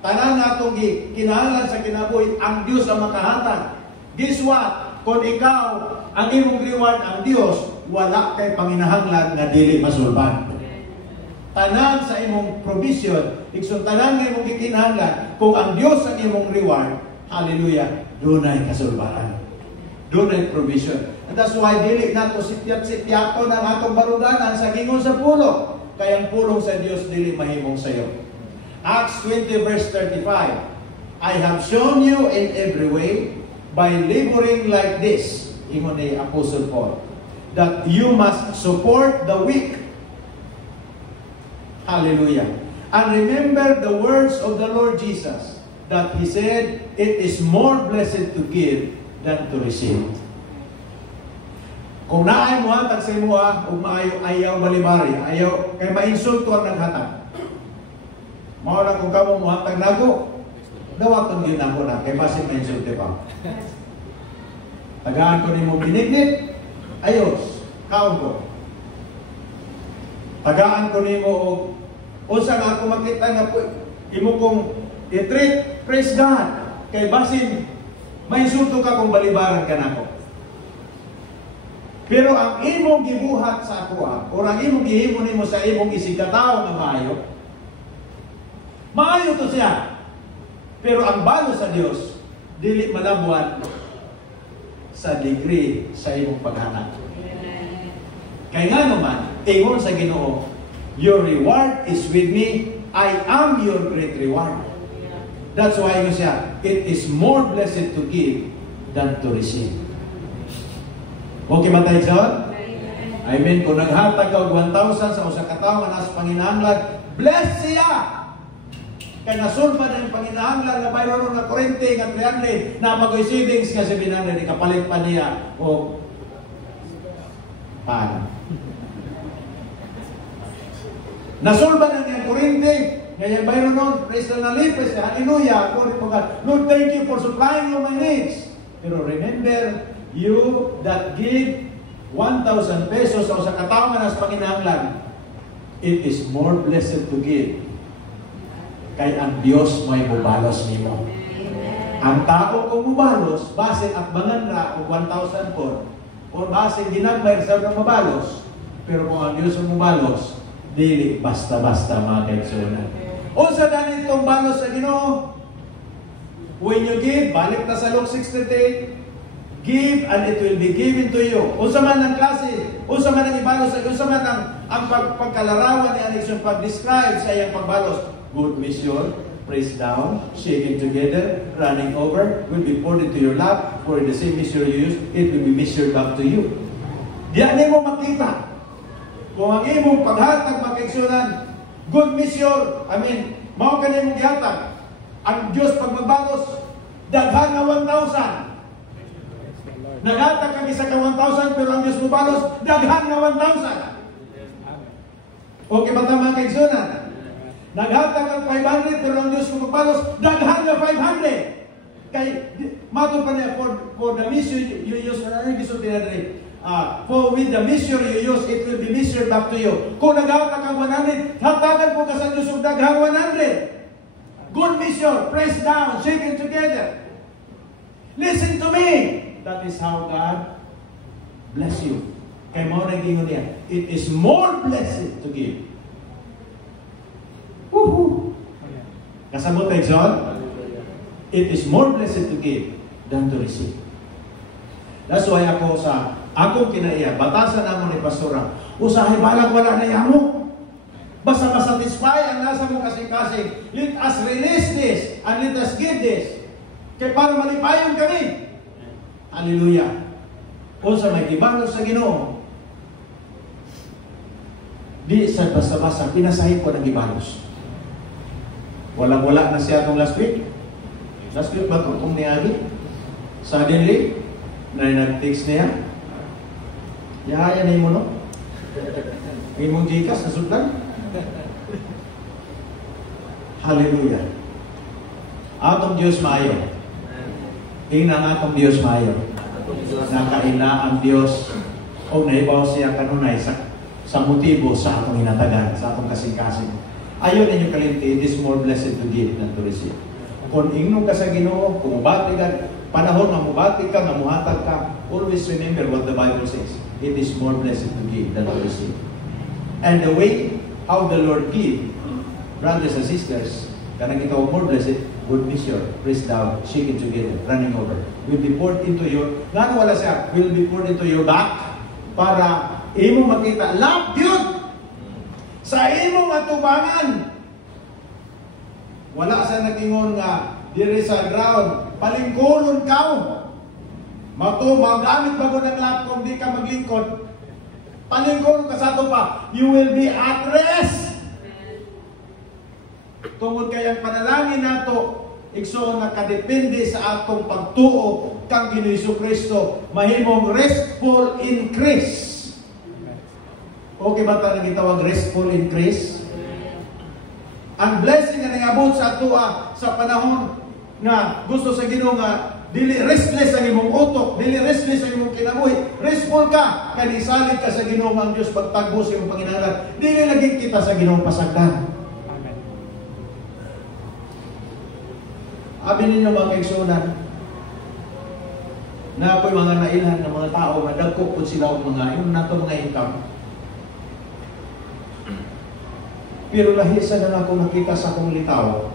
Tanan natong gikinahanglan sa kinabuhi, ang Dios ang makahatag. Guess what? Kung ikaw ang imong reward ang Dios, wala kay panginahanglan nga dili masulban. Tanan sa imong provision, ikson tanan nga imong gikinahanglan, kung ang Dios ang imong reward, hallelujah, dunay kasulbaran. Dunay provision. And that's why dili nato sityat-sityato ng atong baruganan sa gingon sa pulo. Kaya ang pulong sa Dios dili mahimong sayo. Acts 20 verse 35. I have shown you in every way by laboring like this, ingon ni Apostle Paul, that you must support the weak. Hallelujah. And remember the words of the Lord Jesus, that He said, it is more blessed to give than to receive. Kung naay mo hatag sa imo ug maayo ayaw balibari, ayaw kay mainsulto ang naghatag. Mao na kung kamo mo hatag nako, dawaton yun ako na, kay basin may insulti pa. Tagaan ko ni mo binignit, ayos, kaon ko. Tagaan ko ni mo, unsa nga ako makita nga po, imo kong i-treat, praise God. Kay basin, may insulto ka kung balibaran ka na ko. Pero ang imong gibuhat sa ako, o ang imong gihimo nimo sa imong isigkatao na maayo to siya. Pero ang balo sa Dios, dili malabuan sa degree sa imong paghanap. Kaya nga naman, ingon sa Ginoo, your reward is with me, I am your great reward. That's why yun siya, it is more blessed to give than to receive. Okay ba tayo, John? Amen. Kung naghatag ka 1,000 sa usa ka tawo nga nasa panginahanglan, bless siya! Kaya nasulpa na yung panginahanglan na bayron na 40 nga 300 na mag-oy savings nga 700, ikapalit pa niya o paano? Nasulba na niyang 40, ngayon bayron nun, praise the Lord, praise the hallelujah, glory to God. Lord, thank you for supplying all my needs. Pero remember, you that give 1,000 pesos sa usa ka tawo nga nasa panginahanglan, it is more blessed to give. Kay ang Dios may mubalos nimo. Ang tao kung mubalos, basin akbangan na o 1,000 po, o basin ginagmay sa mabalos, pero kung ang Dios ang mubalos, dili basta-basta mga kaigsunan. O sa ganit itong balos sa Ginoo, when you give, balik na sa Luke 6:38, give and it will be given to you. O sa man ang klase, o sa man ang ibalos, o sa man ang pagkalarawan ni Anixon pag-describe sa iyang pagbalos, good measure, pressed down, shaken together, running over, will be poured into your lap, for in the same measure you use, it will be measured back to you. Diyan mo makita. Kung ang imong paghatag magkaigsunan, good measure, mao ka nimong gihatag. Ang Diyos pag magbalos, daghan nga 1,000. Naghatag ka isa ka 1,000, pero ang Diyos magbalos, daghan nga 1,000. Okay ba tama kaigsunan? Naghatag ang 500, pero ang Diyos magbalos, daghan nga 500. Kay, mato pa niya, for the measure you use, for with the measure you use, it will be measured back to you. Kung naghatag ang 100, hatagan po ka sa Diyos ng daghang 100. Good measure, pressed down, shaken together. Listen to me. That is how God bless you. Kaya mo nag-ingon niya, it is more blessed to give. Woohoo! Kasabot kay John, it is more blessed to give than to receive. That's why ako sa akong kinaiya, batasan namon ni Pastora, usahay balag wala na yamo. Basta masatisfy ang nasa mong kasing-kasing. Let us release this and let us give this. Kaya para malipayon kami. Hallelujah. O sa may kibalos sa Ginoo, di sa basta-basta, pinasahip ko ng ibalos. Walang-wala na siya itong last week. Last week ba ito? Kung niyagi. Suddenly, na nag-text niya. Yahaya na mo, no? Imong Gcash, nasugdan. Hallelujah. Atong Diyos maayo. Tingnan atong Diyos maayo. Nakaina ang Diyos o naibaw siya kanunay sa motibo sa atong hinatagan, sa atong kasing-kasing. Ayon ninyo kalimti, it is more blessed to give than to receive. Kung ingnon ka sa Ginoo, kung mubati ka, panahon na mubati ka, na muhatag ka, always remember what the Bible says. It is more blessed to give than to receive. And the way how the Lord give, brothers and sisters, kanang ikaw more blessed, good measure, pressed down, shaken together, running over, will be poured into your, nga wala siya, will be poured into your back, para imo makita, love yun! Sa imong atubangan, wala sa nag-ingon nga, diri sa ground, palingkolon ka. Magamit ba ko ng laptop, di ka maglingkod, palingkolon ka sa ito pa, you will be at rest. Tungod kayang panalangin nato, igsoon na kadepende sa atong pagtuo kang Ginoong Kristo, mahimong restful increase. Okay ba ito nang itawag restful increase? Ang blessing na nangabot sa atua sa panahon nga gusto sa Ginoo nga dili restless ang imong utok, dili restless ang imong kinabuhi, restful ka, kanisalig ka sa Ginoo ang Dios pagtagbo sa imong panginahanglan. Dili lagi kita sa Ginoo pasagdan. Amen. Abi ninyo mga kaigsunan, na ako'y mga nailan ng mga tao na dagko po sila o mga yung nato mga income. Pero lahisa na ako nakita sa kong litaw.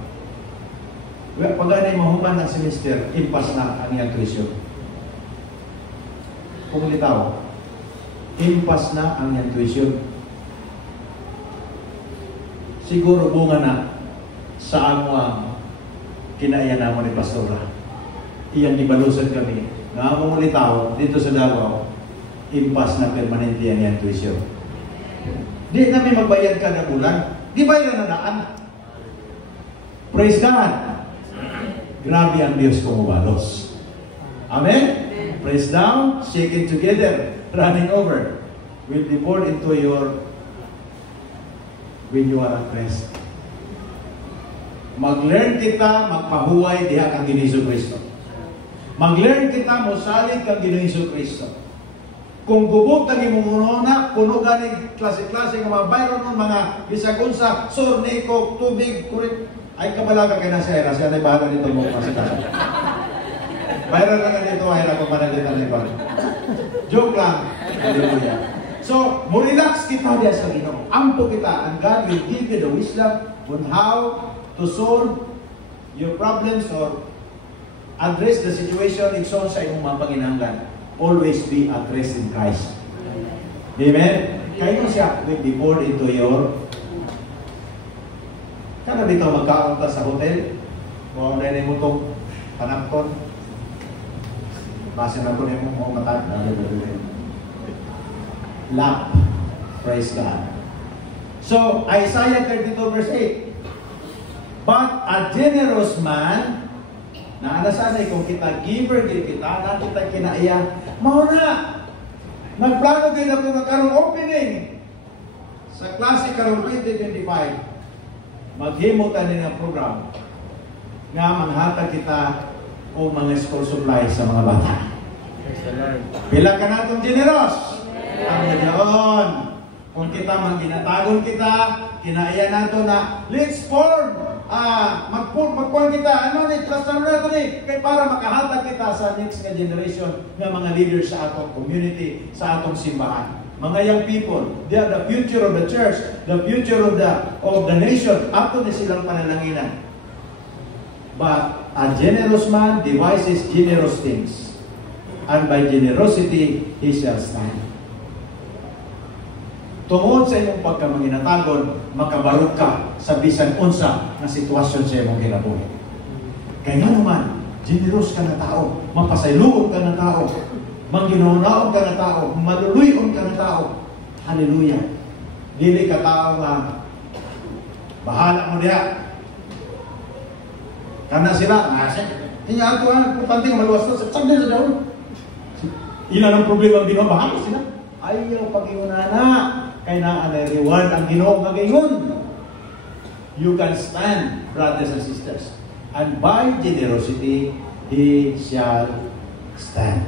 Pag anay mahuman ng semester, impas na ang iyang tuition. Kung litaw, impas na ang iyang tuition. Siguro bunga na sa among kinaya namon ni Pastora. Iyang ibalusan kami. Nga among litaw, dito sa Davao, impas na permanente ang iyang tuition. Di namin magbayad ka na bulan. Di bayad na daan. Praise God. Grabe ang Diyos kung ubalos. Amen? Praise down, shaken together, running over, will be poured into your when you are at rest. Mag-learn kita, magpahuway diha kang Ginoong Kristo. Mag-learn kita, mosalig kang Ginoong Kristo. Kung gubot ang imong unona, puno ganing klase-klase ng mga bayron ng mga bisagunsa, sorniko, tubig, kurit, ay kabalaga kay nasa era, siya na'y bahala dito mo kasi kasi. Bayron lang dito, ay na pagmanalitan ni Bar. Joke lang. Hallelujah. So, mo relax kita diya sa Ginoo. Ampo kita, and God will give you the wisdom on how to solve your problems or address the situation igsoon sa imong mga panginahanglan. Always be at rest in Christ. Amen? Kayo siya will be poured into your kana dito magkaon ta sa hotel o na mo itong panakton base na ko na mo matag lap. Praise God. So Isaiah 32 verse 8, but a generous man na anasanay kung kita giver di kita na kita kinaiya mao na nagplano din ako nga karong opening sa klase karong 2025 maghimutan din ang program nga manhatag kita o mga school supply sa mga bata. Pila ka natong generous. Ang ganoon. Kung kita man ginatagon kita, kinaiya nato na let's form magpuan kita ni cluster na ito ni kay para makahatag kita sa next nga generation nga mga leaders sa atong community, sa atong simbahan. Mga young people, they are the future of the church, the future of the nation. Ato ni silang panalaginan. But a generous man devises generous things, and by generosity he shall stand. Tungod sa imong pagkamanginatagon, makabarog ka sa bisan unsa na sitwasyon sa imong kinabuhi. Kaya nga naman, generous ka na tao, mapasayloon ka na tao, mangginaw-naon ka na tao, maluluyon ka na tao. Hallelujah. Dili ka tao nga bahala mo diya. Kana sila, hindi ako importante nga maluwas na sa tsagdan sa daon. Ilan ang problema ang Ginoo, bahala sila. Ayaw pag-iunana. Kaya na reward ang Ginoo nga gayon. You can stand, brothers and sisters. And by generosity, he shall stand.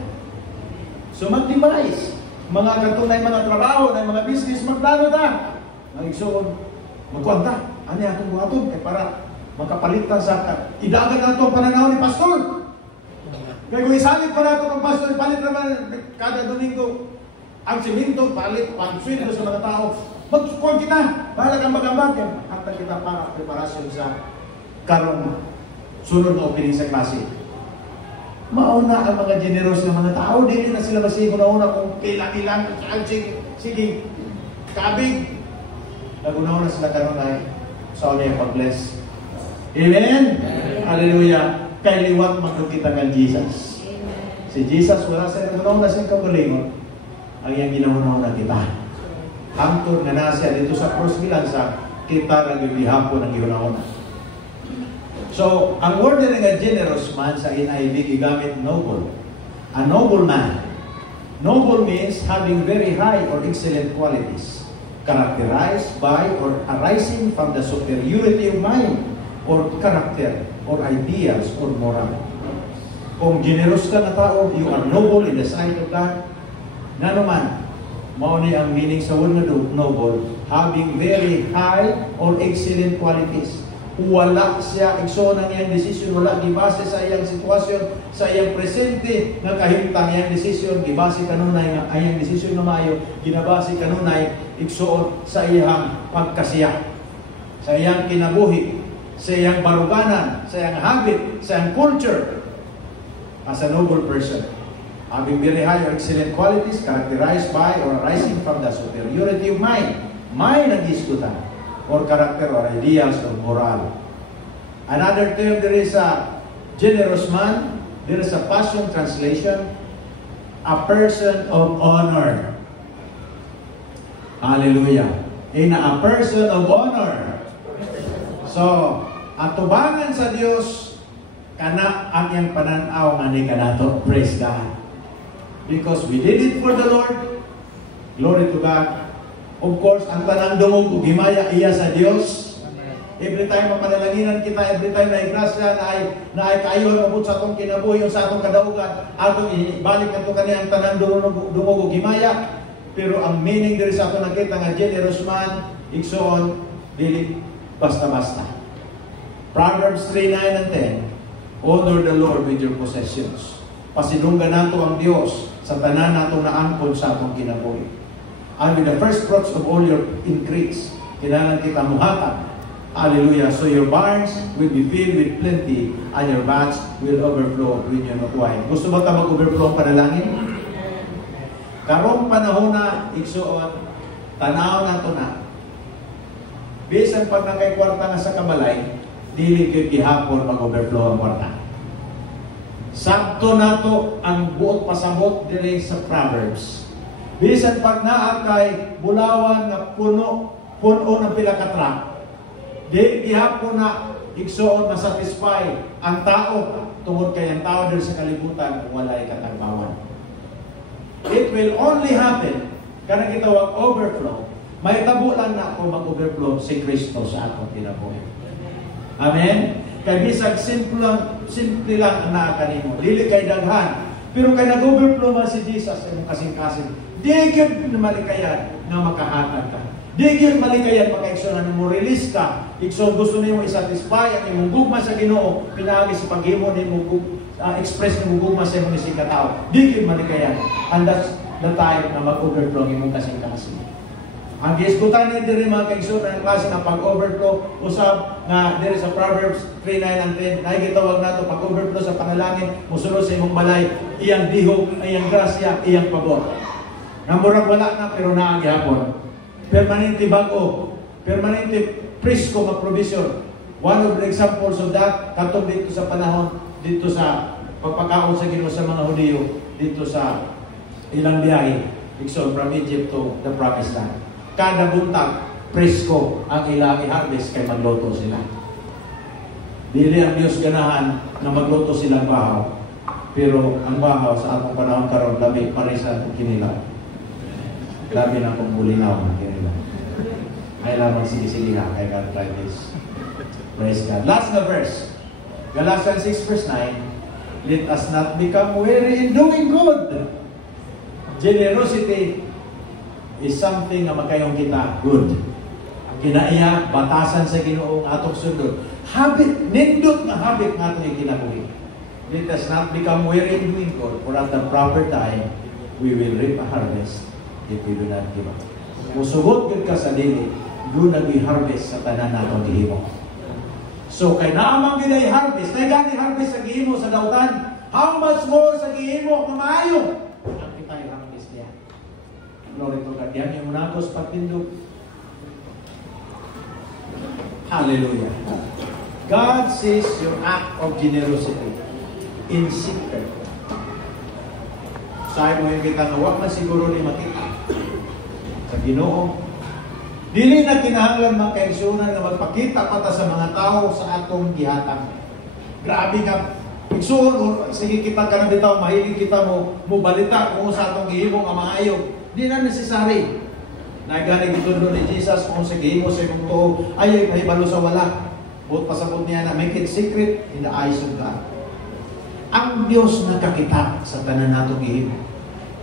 So mag-devise. Mga katunay mga trabaho, na mga business, magplano ta. Mag-igsoon, magkwanta. Ano yung atong buhaton? Kaya para makapalit ka sa idagan na ito ang pananaw ni Pastor. Kaya kung isalit pa na ito ng Pastor, ipalit naman kada Domingo. Ang siminto, palit, panswin sa mga tao. Magkukuhan kita. Bahala kang mag-ambag. Hantang kita para preparasyon sa karong sunod na opening sa klase. Mauna ang mga generous na mga tao. Dili na sila masigo na una kung kailan-ilan. Sige, kabig. Naguna-una sila karoon ay sa ulit pag-bless. Amen? Hallelujah. Kay liwat magkakita kang Jesus. Si Jesus, wala sa naguna-una siyang kagulingon. Ang iyang ginauna-una kita. Hangtod na nasya dito sa cross bilang sa kita ng ibihapon ng ginauna. So, ang word na nga generous man sa NIV gigamit noble. A noble man. Noble means having very high or excellent qualities, characterized by or arising from the superiority of mind or character or ideals or moral. Kung generous ka na tao, you are noble in the sight of God. Na naman, mao ni ang meaning sa word nga noble, having very high or excellent qualities. Wala siya igsoon iyang desisyon, wala gibase sa iyang sitwasyon, sa iyang presente nga kahimtang iyang desisyon, gibase kanunay nga iyang desisyon na maayo, ginabase kanunay igsoon sa iyang pagkasiya, sa iyang kinabuhi, sa iyang baruganan, sa iyang habit, sa iyang culture. As a noble person, having very high or excellent qualities characterized by or arising from the superiority of mind ang iskutan, or character or ideals or moral. Another term, there is a generous man. There is a Passion translation, a person of honor. Hallelujah. A person of honor. So, ang tubangan sa Dios kana ang iyang pananaw nga ni kanato. Praise God. Because we did it for the Lord. Glory to God. Of course, ang tanang dungog ug himaya iya sa Dios. Every time mapanalaginan kita, every time na igrasya na ay kayo mabut sa atong kinabuhi o sa atong kadaugan, atong ibalik nato kani ang tanang dungog ug himaya. Pero ang meaning diri sa atong nakita nga generous man, igsoon dili basta-basta. Proverbs 3:9 and 10. Honor the Lord with your possessions. Pasidunggan nato ang Dios sa tanan natong naangkon sa atong kinabuhi. And with the first fruits of all your increase, kailangan kita muhatag. Hallelujah. So your barns will be filled with plenty, and your vats will overflow with your wine. Gusto ba ka mag-overflow ang panalangin? Karong panahon na, igsuon, tanaw na ito na. Bisan pag nakay kwarta na sa kabalay, dili gyud gihapon mag-overflow ang kwarta. Sakto na to ang buot pasabot diri sa Proverbs. Bisan pag naa kay bulawan nga puno ng pila ka truck, di gihapon na igsuon masatisfy ang tao tungod kay ang tao diri sa kalibutan walay katagbawan. It will only happen kana kita wag overflow. May tabulan na ako mag-overflow si Kristo sa atong kinabuhi. Amen. Kay bisag simple lang ang naa kanimo, dili kay daghan, pero kay nag-overflow man si Jesus imong kasing-kasing. Di gyud malikayan nga makahatag ka. Di gyud malikayan makaigsoon mo release ka. Igsoon gusto nimo i-satisfy ang imong gugma sa Ginoo, pinaagi sa paghimo nimo express nimo gugma sa imong isig ka tao. Di gyud malikayan. And that's the time na mag-overflow imong kasing-kasing. Ang giiskutan ni diri mga kaigsoon ang klase ng pag-overflow usab nga diri sa Proverbs 3:9 and 10 na gitawag nato pag-overflow sa panalangin musulod sa imong balay, iyang dihog, iyang grasya, iyang pabor. Namurag wala na pero naa gihapon. Permanente bago, permanente presko nga provision. One of the examples of that katong dito sa panahon dito sa pagpakaon sa Ginoo sa mga Hudiyo dito sa ilang biyahe igsoon from Egypt to the Promised Land. Kada buntag presko ang ilang i-harvest kay magluto sila. Dili ang Dios ganahan na magluto silang bahaw. Pero ang bahaw sa atong panahon karon labi parisa kinilaw. Labi na kong bulinaw na kinila. Ay lamang sige-sige ha, I can try this. Praise God. Last na verse. Galatians 6 verse 9. Let us not become weary in doing good. Generosity is something na magkayong kita good. Kinaiya, batasan sa Ginoo ang atong sundot. Habit, nindot na habit nga itong ikinabuhi. Let us not become weary in doing good, for at the proper time, we will reap a harvest if we do not give up. Musugot yun ka sa dili, doon nag-harvest sa tanan natong gihimo. So, kay naamang ginay harvest, na gani harvest sa gihimo sa dautan, how much more sa gihimo kumaayo? Ang kita'y harvest niya. Glory to God. Yan yung munagos pagpindog. Hallelujah. God sees your act of generosity in secret. Sabi mo yung kita nga, wag na siguro ni makita sa Ginoo. Dili na kinahanglan mga kaigsunan na magpakita pata sa mga tao sa atong gihatag. Grabe ka. Igsuon, sige kita ka na bitaw, mahilig kita mo balita kung sa atong gihimo nga maayo. Di na necessary. Nagani gitundo ni Jesus kung sa gihimo sa imong tuo, ay mahibalo sa wala. But pasabot niya na, make it secret in the eyes of God. Ang Diyos nakakita sa tanan nato gihimo.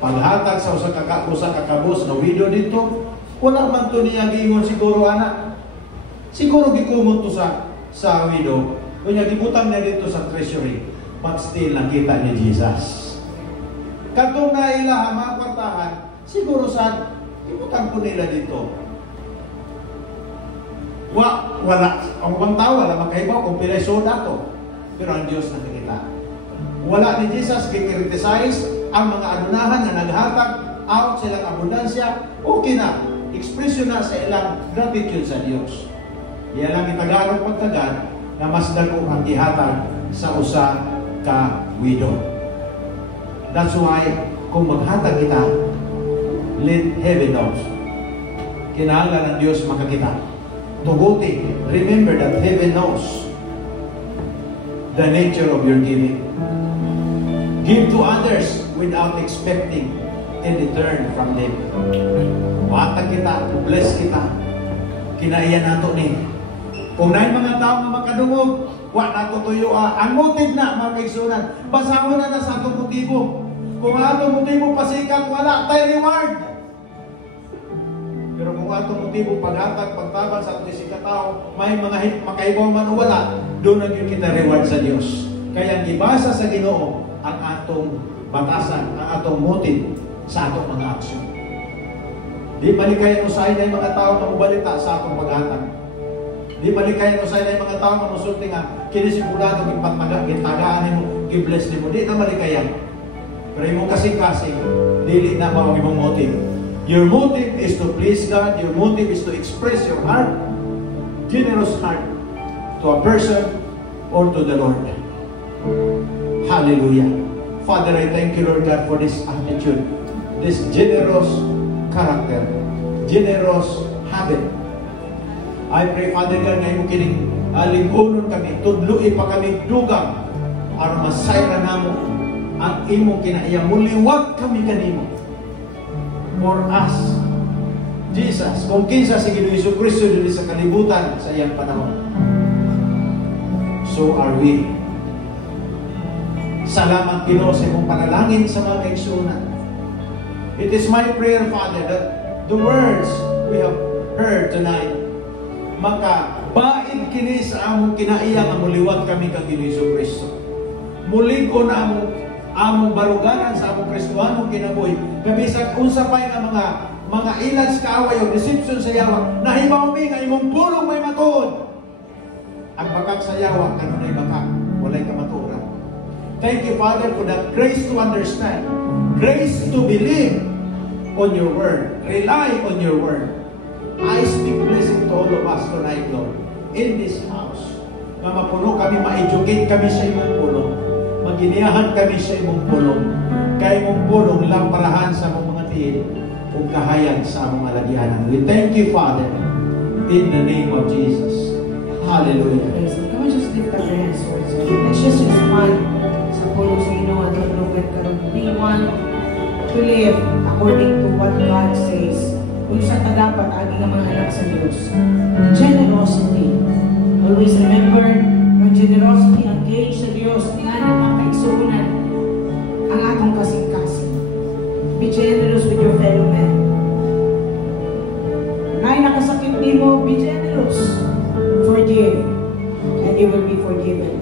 Paghatag sa usa kakabos na widow dito, wala man to niya giingon siguro anak. Siguro gikumot to sa widow. Kunya gibutang niya dito sa treasury. But still nakita ni Jesus. Katong na ila mapatahan, siguro sa gibutang ko nila dito. Wala. Ang ibang tao, wala makahibaw kung pilay soda to. Pero ang Diyos nakikita. Wala ni Jesus kikriticize ang mga anunahan na naghatag out sa ilang abundansya. Okay na. Expression na sa ilang gratitude sa Diyos. Yan lang itagalog pagtagad na mas dalo ang gihatag sa usa ka widow. That's why, kung maghatag kita, let heaven knows. Kinahanglan ng Diyos makakita. Tuguti, remember that heaven knows the nature of your giving. Give to others without expecting in return from them. Matag kita, bless kita. Kinaiyan nato ni. Kung na mga tao na makadungog, wa nato tuyo ang motive na mga kaigsunan. Basahon na sa atong motibo. Kung atong motibo pasikat, wala tayo reward. Pero kung atong motibo paghatag, pagtabang sa atong isika tao, may mga makaibaw man o wala, doon na kita reward sa Diyos. Kaya gibasa sa Ginoo ang atong batasan, ang atong motive sa atong mga aksyon. Di palikay usahay na yung mga tao na ubalita sa atong paghatag. Di palikay usahay na yung mga tao na musulti nga kinisigurado gitagaan mo, gibless mo. Di na malikayan. Pero yung kasing-kasing, dili na mao imong motive. Your motive is to please God. Your motive is to express your heart, generous heart, to a person or to the Lord. Hallelujah. Father, I thank you, Lord God, for this attitude, this generous character, generous habit. I pray, Father God, na imo kining lingkunon kami, tudloi pa kami dugang, aron masayra namo ang imong kinaiya. Muliwag kami kanimo. For us, Jesus, kung kinsa si Ginoong Jesucristo dili sa kalibutan sa iyang panahon, so are we. Salamat, Ginoo, sa imong panalangin sa mga kaigsunan. It is my prayer, Father, that the words we have heard tonight, makabaid kini sa among kinaiya nga muliwat kami kang Ginoong Jesucristo. Mulig-on among baruganan sa among Kristohanong kinabuhi. Kabisag unsa pay nga mga ilad sa kaaway o deception sa yawa, nahibaw mi nga imong pulong may matuod. Ang bakak sa yawa kanunay bakak, walay kamatuoran. Thank you, Father, for that grace to understand, grace to believe on your word, rely on your word. I speak blessing to all of us tonight, Lord, in this house. Nga mapuno kami, ma-educate kami sa imong pulong. Maginiahan kami sa imong pulong. Kaya imong pulong lamparahan sa among mga tiil o kahayag sa among alagyanan. We thank you, Father, in the name of Jesus. Hallelujah. So, can we just lift up your hands towards you? Let's just respond sa pulong sa Ginoo at lugar karon. We want to live according to what God says. Kung sa dapat aging ang mga anak sa Diyos. Generosity. Always remember, when generosity engage sa Diyos, nga ang kaigsuunan ang atong kasing-kasing. Be generous with your fellow men. Ngay nakasakit ni mo, be generous. Forgive, and you will be forgiven.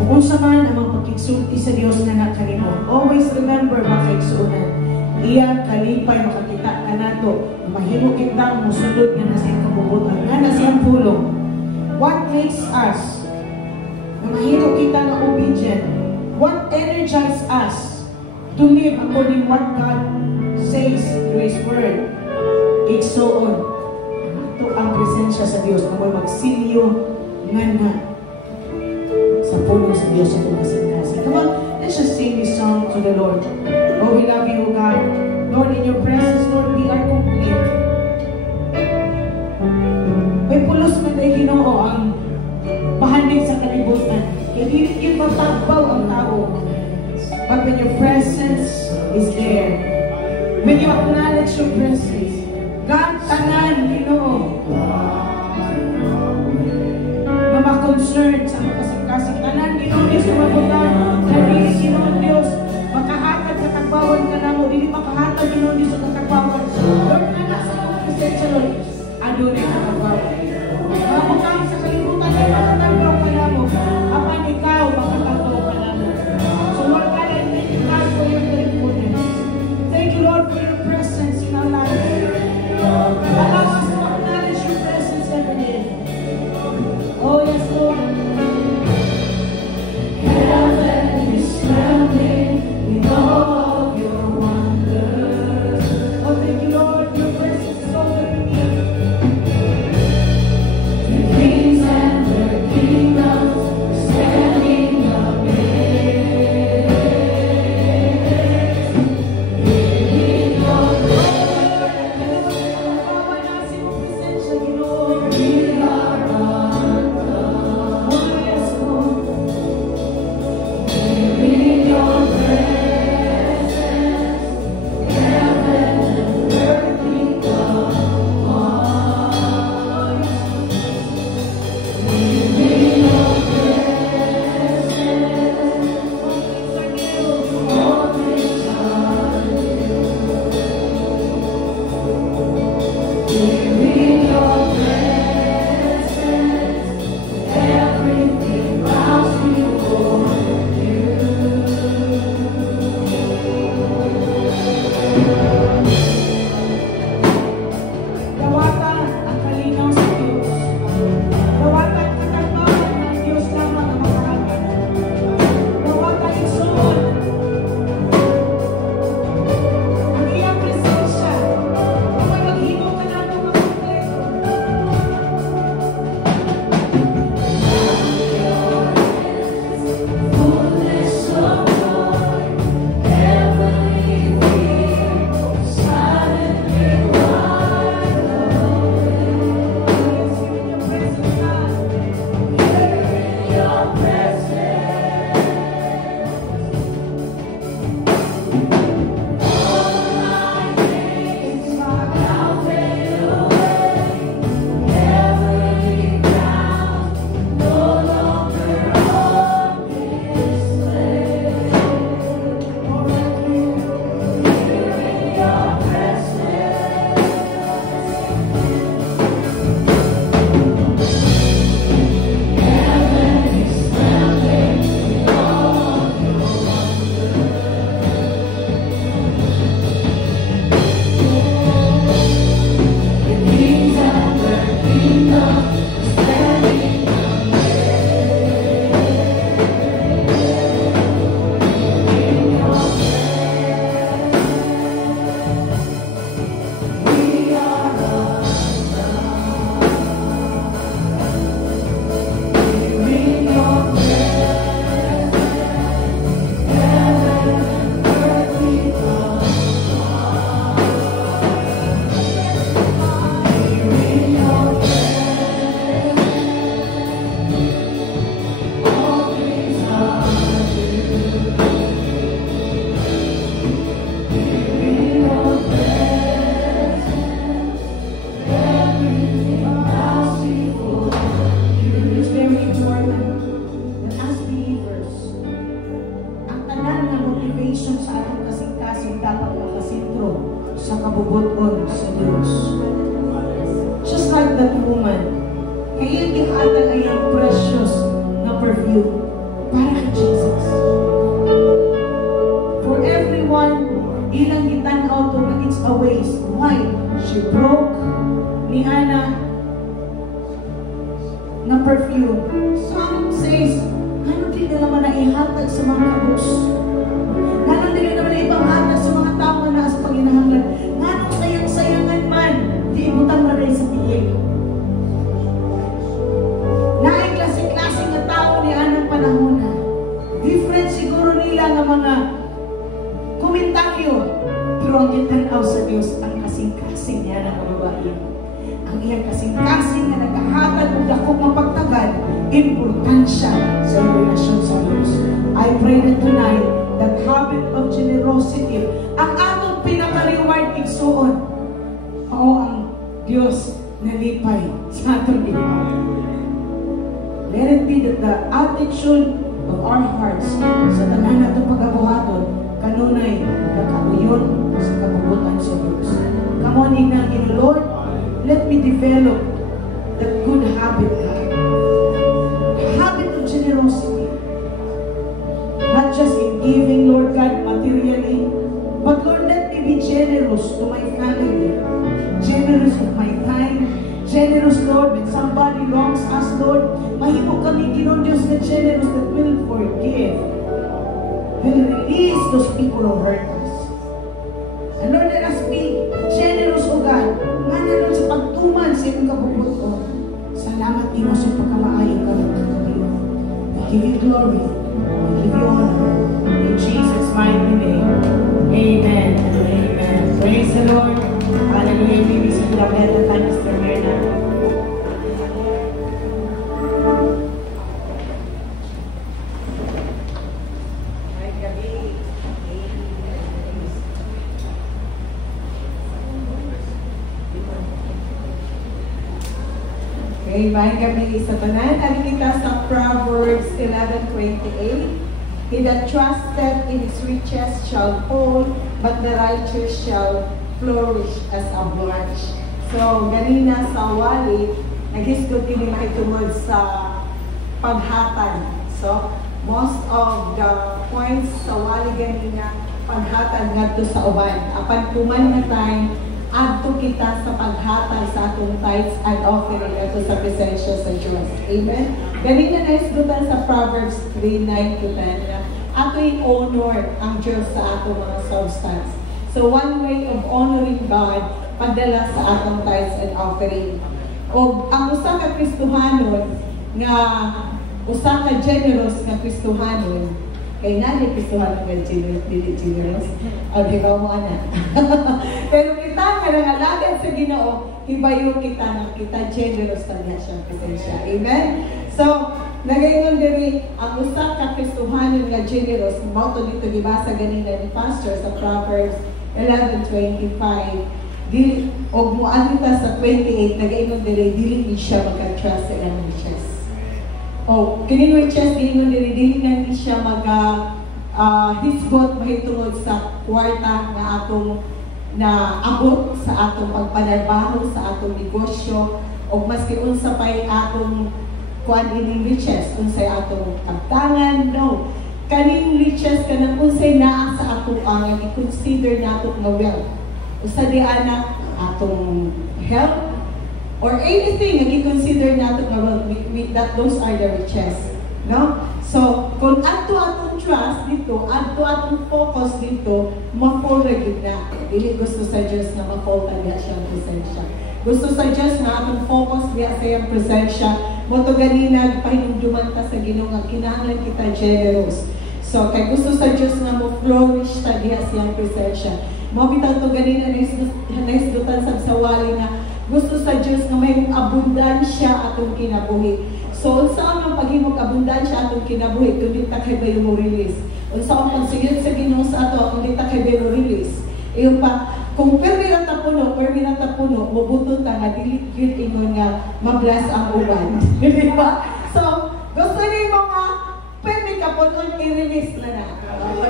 Kung sa man ang pagkigsulti sa Diyos na nakanimo, always remember makaigsuunan. Iya kalipay makakita ka nato, mahimo kita musulod nga nasa iyang kabubutan, nga nasa iyang pulong. What makes us na mahimo kita na obedient? What energizes us to live according what God says through His Word? Igsoon ito ang presensya sa Diyos na may magsilyo nga sa pulong sa Diyos sa tumasing-kasing. Come on, let's just sing this song to the Lord. Oh, we love you, God. Lord, in your presence, Lord, we are complete. May pulos man tayo Ginoo ang pahandin sa kalibutan. Hindi matapaw ang tao. But when your presence is there, when you acknowledge your presence, God, tanan, Ginoo. na motivation sa atong kasing-kasing dapat makasintro sa kabubuton sa Diyos. Just like that woman, kaya gihatag ay ang precious na perfume para kay Jesus. For everyone, ilang gitan-aw to na it's a waste. Why? She broke ni Ana na perfume. Some says, ano din na naman na ihatag sa mga kabus? Ano din na naman na ibang hatag sa mga tao na sa panghinahanglan? Anong sayang-sayangan man, di ibutang na rin sa tiil. Naay klase-klase nga tao ni anong panahon na. Different siguro nila ng mga komentaryo. Pero ang itanaw sa Diyos, ang kasing-kasing niya ng kababae. Ang iyang kasing-kasing na naghahatag o dakong mapagtagad, importansya sa relasyon sa Diyos. I pray that tonight, that habit of generosity, ang atong pinaka-reward igsuon, o ang Diyos na lipay sa atong lipay. Let it be that the attitude of our hearts sa tanan natong pag-abuhaton kanunay nakabuyon sa kabubutan sa Diyos. Come on, in the Lord, let me develop that good habit, the habit of generosity. Not just in giving, Lord God, materially, but Lord, let me be generous to my family, generous of my time, generous, Lord, when somebody wrongs us, Lord, mahimo kami Ginoong Diyos na generous that will forgive, will release those people who hurt us. And Lord, let us be generous, O God, nga na Lord, sa pagtuman sa iyong kabubuton. Salamat din mo sa pagkamaayon kami katuloy. We give you glory, we give you honor. In Jesus' mighty name, amen and amen. Praise the Lord. Hallelujah. Bibi sa Grabeta tayo, Mr. Bernard. Amen. Kami sa tanan. Ano kita sa Proverbs 11:28. He that trusted in his riches shall fall, but the righteous shall flourish as a branch. So, ganina sa wali, nag-hisgot kini makitungod sa paghatag. So, most of the points sa wali ganina, paghatag ngadto sa uban. Apan kuman na time, adto kita sa paghatag sa atong tithes and offering ato sa presensya sa Diyos. Amen? Ganina naisgutan sa Proverbs 3:9-10 na ato'y honor ang Diyos sa atong mga substance. So one way of honoring God, padala sa atong tithes and offering. O ang usa ka Kristohanon nga usa ka generous nga Kristohanon, kay nani Kristohanon nga generous, o di ba mo anak? Pero kita nga nangalagad sa Ginoo, hibayo kita na kita generous na niya siyang presensya. Amen? So, nagayon diri ang usa ka Kristohanon nga generous, mauto dito gibasa ganina ni Pastor sa Proverbs 11:25. Dili og moadto ta sa 28, nagayon diri dili siya magka-trust sa ilang riches. Oh, kining riches giningon dili na siya hisgot mahitungod sa kwarta nga atong na abot sa atong pagpanarbaho sa atong negosyo o maski unsa pay atong kuan ining riches unsay atong kabtangan. No, kaning riches kanang unsay naa sa ato ang i-consider nato nga wealth. Usa di ana atong health or anything nga i-consider nato nga wealth, that those are the riches. No? So, kung adto atong trust dito, adto atong focus dito, ma-fall gyud na. Dili gusto sa Dios na ma-fall ta diha siyang presensya. Gusto sa Dios na atong focus diha sa iyang presensya. Moto ganina pahinumduman ta sa Ginoo nga kinahanglan kita generous. So, kay gusto sa Dios na mo flourish ta diha sa iyang presensya. Mo bitaw to ganina naisdutan sa sawali na gusto sa Dios nga may abundansya atong kinabuhi. So, unsaon ang paghimog abundansya atong kinabuhi kung di ta kay bayo mo release? Unsaon ang pagsugod sa Ginoo sa ato kung di ta kay bayo release? Iyon pa, kung permira ta puno, mabuton ta nga dili gyud ingon nga ma-bless ang uban. Di ba? So, gusto ni mo nga permi ka puno i-release na na.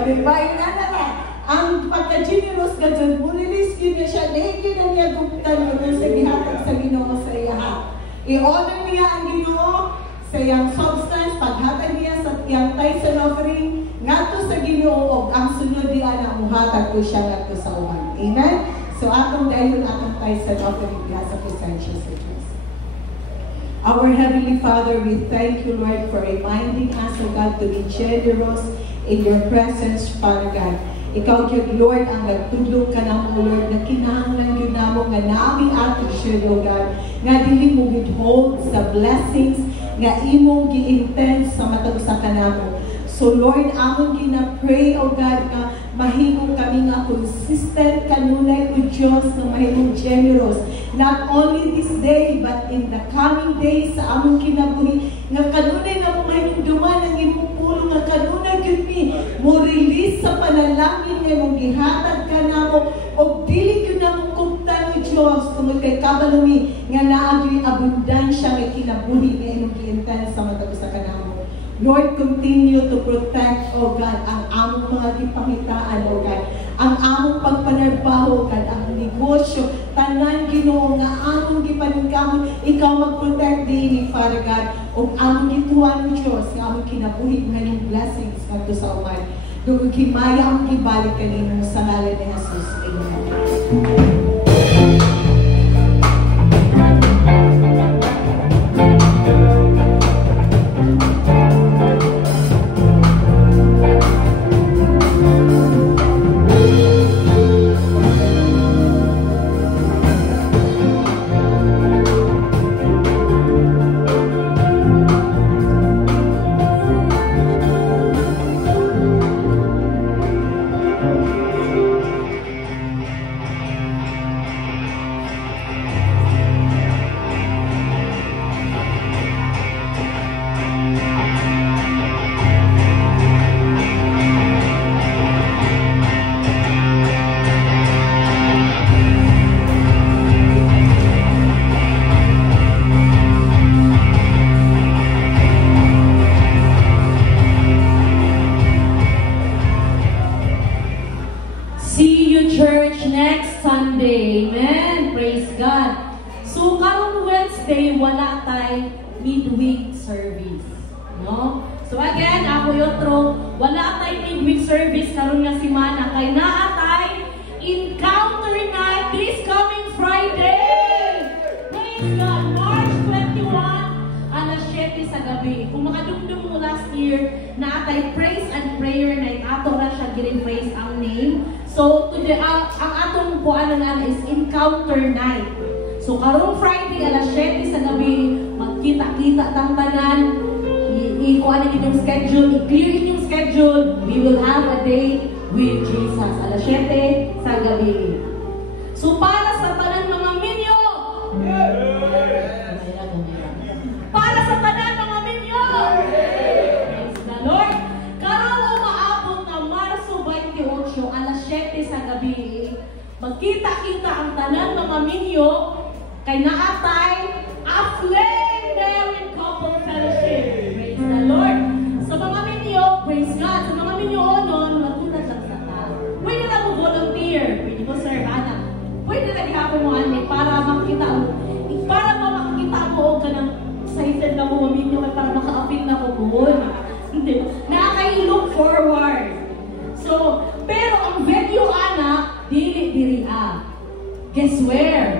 diba? Yung ang pagka-generous ka dyan, mo-release yun na siya, dahil yun na niya guptan mo sa gihatag sa Ginoo sa iya. I-honor niya ang Ginoo sa iyang substance, paghatag niya sa iyang tithes and offering, ngato sa Ginoo, o ang sunod niya na muhatag ko siya ngato sa uwan. Amen? So atong dahil atong tithes and offering niya sa presensya sa Diyos. Our Heavenly Father, we thank you, Lord, for reminding us, O God, to be generous in your presence, Father God. Ikaw, Lord, ang nagtudlong ka na mo, Lord, na kinahanglan yun na mo, nga naaming ato siya, O God, nga dili mo withhold sa blessings, nga imong gi-intend sa matag sa kanamo. So, Lord, among gina-pray, O God, nga mahimong kami nga consistent kanunay o Diyos na mahimong generous. Not only this day, but in the coming days sa among kinabuhi, nga kanunay nga mo mahimong duman ang imong pulo, nga kanunay yun ni, mo release sa panalangin nga mong gihatag ka na mo, o dili yun na mong kumtan o Diyos, tungkol kay kabalumi, nga naagyo'y abundansya nga kinabuhi nga imong gi-intend sa matag sa kanamo. Lord, continue to protect, O God, ang among mga gipangitaan, O God, ang among pagpanarbaho, O God, ang negosyo, tanan Ginoo nga among gipaningkamot, ikaw mag-protect din, Father God, o among gituan ng Diyos, nga among kinabuhi nga yung blessings nga sa uman. Doon himaya ang gibalik kanino sa ngalan ni Jesus. Amen. So, karong Friday, alas 7 sa gabi, magkita-kita tang tanan, i-kuha ninyong schedule, i-clear ninyong schedule, we will have a day with Jesus, alas 7 sa gabi. So, para sa tanan mga minyo, para sa tanan mga minyo, praise the Lord, karong maabot na Marso 28, alas 7 sa gabi, magkita-kita ang tanan mga minyo, kay naatay a Flame Married Couple Fellowship. Praise the Lord. Sa mga minyo, praise God. Sa mga minyo, matulad lang sa ta. Pwede na mo volunteer. Pwede mo serve, anak. Pwede na gihapon mo, ane, para makita mo. Para makita mo, o ka ng excited na mo, minyo, para maka-apil na ko doon. Nakaka-look forward. So, pero ang venue, anak, dili-diri Guess where?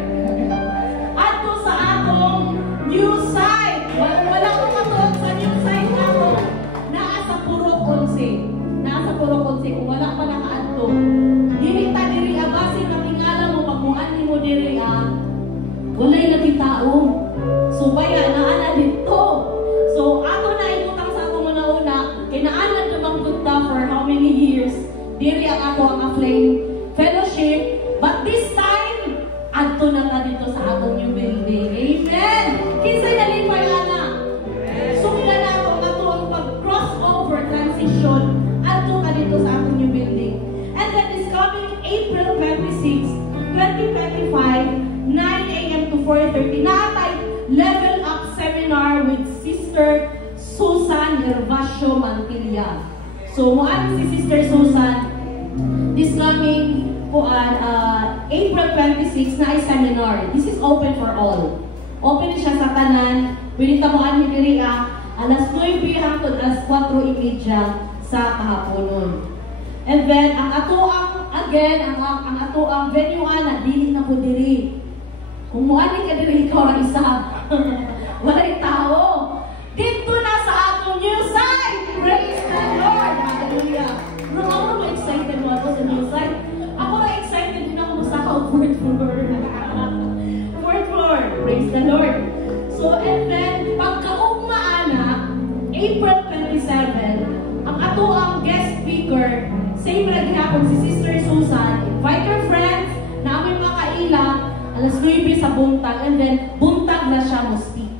Ato sa atong new site. Wala ko matuon sa new site nato. Naa sa Purok 11. Naa sa Purok 11. Kung wala pa nakaadto. Dili ta diri basin nakingala mo pagmuan nimo diri walay nakitaon. So baya naana dito. So ato na ibutang sa ato una kay naana namang gudta for how many years. Diri ang ato ang Flame Fellowship. But this time, adto na ka dito sa atong new building. Amen! Kinsay nalipay, ana? Sungga na ako ato ang pag-crossover transition adto ka dito sa atong new building. And that is coming April 26, 2025, 9 a.m. to 4:30. Naatay Level Up Seminar with Sister Susan Gervasio Mantilla. So moan si Sister Susan this coming April 26 na ay seminar. This is open for all. Open siya sa tanan. Pwede ka moan ni diri alas 9 hangtod alas 4:30 sa kahaponon. And then ang atoang venue ana dili na ko diri. Kung moani ka diri ikaw ra isa. Walay tao. Dito na sa atong new site. Praise the Lord. Hallelujah. Pero ako na excited mo ako sa new site. Ako na excited din ako sa fourth floor. Fourth floor. Praise the Lord. So and then pagkaugma ana April 27 ang atoang guest speaker same ra gihapon si Sister Susan. Invite your friends na aming makaila alas 9 sa buntag and then buntag na siya mo speak.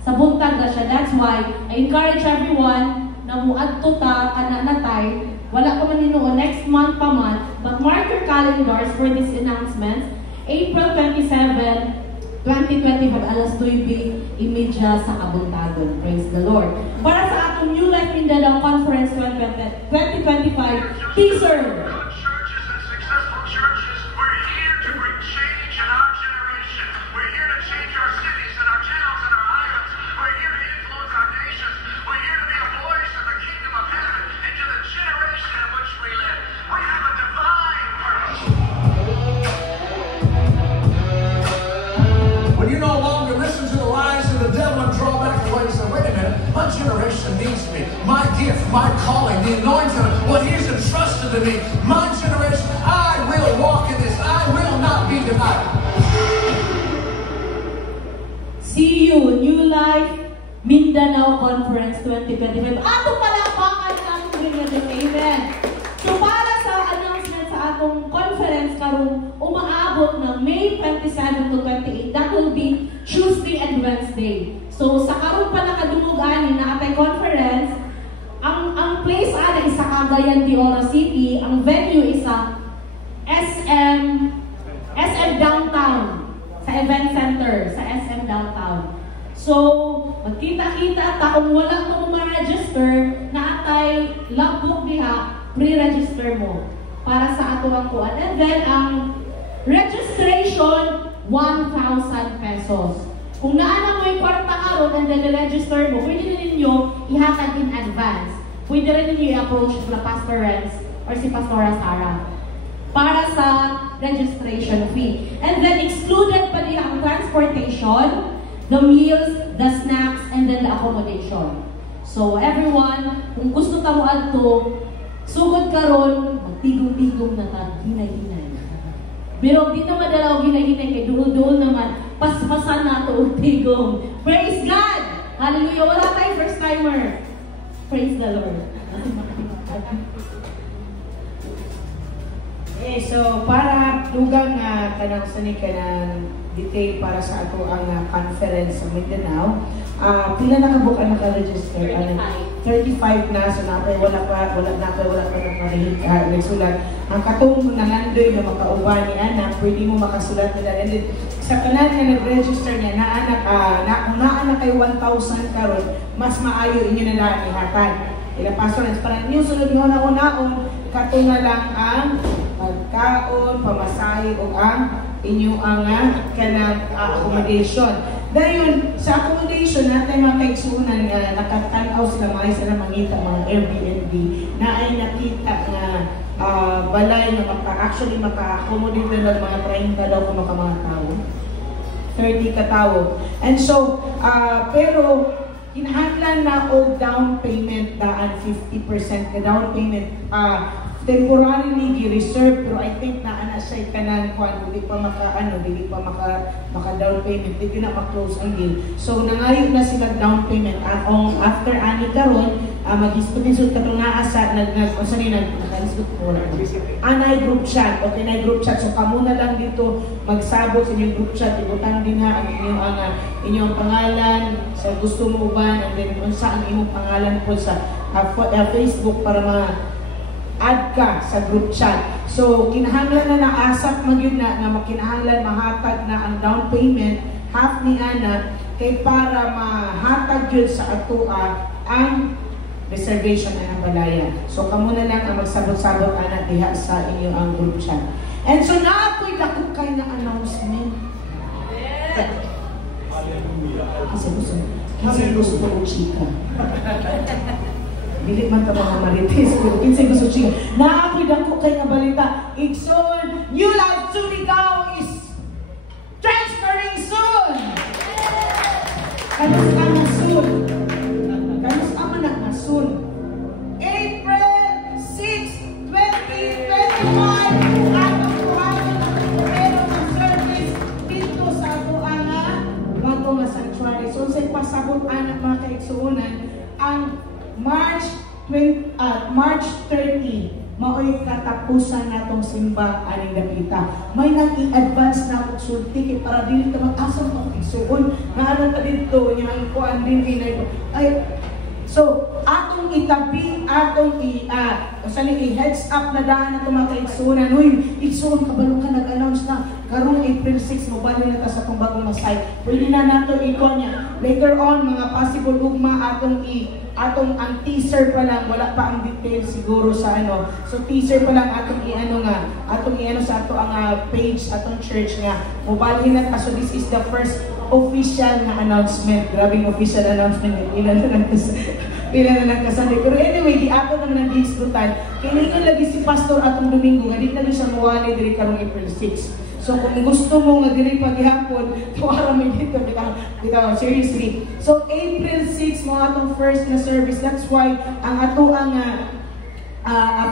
Sa buntag na siya. That's why I encourage everyone na muadto ta kananatay. Wala pa man hinuon next month pa man, but mark your calendars for this announcement. April 27, 2025 alas 9:30 sa Kabuntagon. Praise the Lord. Para sa atong New Life Mindanao Conference 2025 teaser. My generation needs me. My gift, my calling, the anointing, what He's entrusted to me. My generation, I will walk in this. I will not be denied. See you, New Life Mindanao Conference 2025. Ato palakpakan ang Amen. So para sa announcement sa atong conference karong umaabot ng May 27 to 28, that will be Tuesday and Wednesday. So sa karon pa nakadungog-ani na atay conference, ang place ana isa Cagayan de Oro City, ang venue isa SM Downtown, sa event center sa SM Downtown. So magkita-kita ta kung wala mo ma-register na atay logbook diha, pre-register mo para sa ato ang kuan. And then ang registration 1,000 pesos. Kung naana mo yung kwarta karon and then register mo, pwede na ninyo ihatag in advance. Pwede rin ninyo i-approach sila Pastor Renz or si Pastora Sarah para sa registration fee. And then excluded pa din ang transportation, the meals, the snacks, and then the accommodation. So everyone, kung gusto ka mo adto, sugod karon, magtigong-tigong na ta, hinay-hinay. Pero di na madalaw hinay-hinay kay duol-duol naman, paspasan na ito tigong. Praise God! Hallelujah! Wala tayong first timer. Praise the Lord. So para dugang tanang sani ka ng detail para sa ato ang conference sa Mindanao, pila na kabuk ang naka-register? 35 na, so wala pa nagsulat. Ang katong nangandoy na makauban ni anak, pwede mo makasulat nila. And then, sa kanan nga nag-register niya, kung naanak kayo 1,000 karon, mas maayo inyo na lang ihatag. Ila pastor, para inyo sunod nga una-unaon, katong na lang ang pagkaon, pamasahe, o ang inyong kanang accommodation. Dahil sa accommodation natin mga kaigsunan nakatanaw sila sila mangita mga Airbnb na ay nakita na balay na actually maka-accommodate na mga 30 daw kung mga tao. 30 katao. And so, pero kinahanglan na o down payment daan 50% na down payment temporarily gi-reserve, pero I think na ana siya kanan kuan dili pa maka down payment, dili na ma-close ang deal. So nangayo na sila down payment after ani karon mag-discuss katong naa sa anay group chat. Okay na group chat, so kamo na lang dito magsabot sa inyong group chat, ibutan din ha ang inyong pangalan sa gusto mo uban, and then unsa ang imong pangalan po sa Facebook para add ka sa group chat. So, kinahanglan na naasap magyud na makinahanglan mahatag na ang down payment, half ni ana, kay para mahatag yun sa atua ang reservation ang balaya. So kamo na lang ang magsabot-sabot ana diha sa inyo ang group chat. And so na ako'y lakot kay na announcement. Kasi gusto ko chika. Dili man ta mga marites, pero kinsay gusto chika. Na ako'y dako kay nga balita. Igsoon, New Life Surigao is transferring soon. Kanus anak soon. Kanus amanak na soon. April 6, 2025. Atong kuhanan ang pero ng service dito sa ato ang bago nga sanctuary. So sa pasabot anak mga kaigsuunan ang March 30 mao'y katapusan natong simba aning dapita. May nang i-advance na kong sulti para dili ka mag-asam kong igsuon na ano pa dito niya ang kuan din ay so atong itabi atong i-heads up na daan na mga kaigsuunan. Uy, igsuon kabalo ka nag-announce na karong April 6 mo bali na ta sa itong bagong masay. Pwede na nato ikon niya later on mga possible ugma atong ang teaser pa lang, wala pa ang detail siguro sa ano. So teaser pa lang atong i-ano sa ato ang page atong church nga. Mobile na so this is the first official na announcement. Grabing official announcement. Pila na lang kasali. Pero anyway, di ako nang nag-diskutan. Kailangan lagi si Pastor atong Domingo nga di na siya mawali diri karong April 6. So kung gusto mo nga diri paghihapon, tuwara mi dito kita seriously. So April 6 mo atong first na service. That's why ang ato ang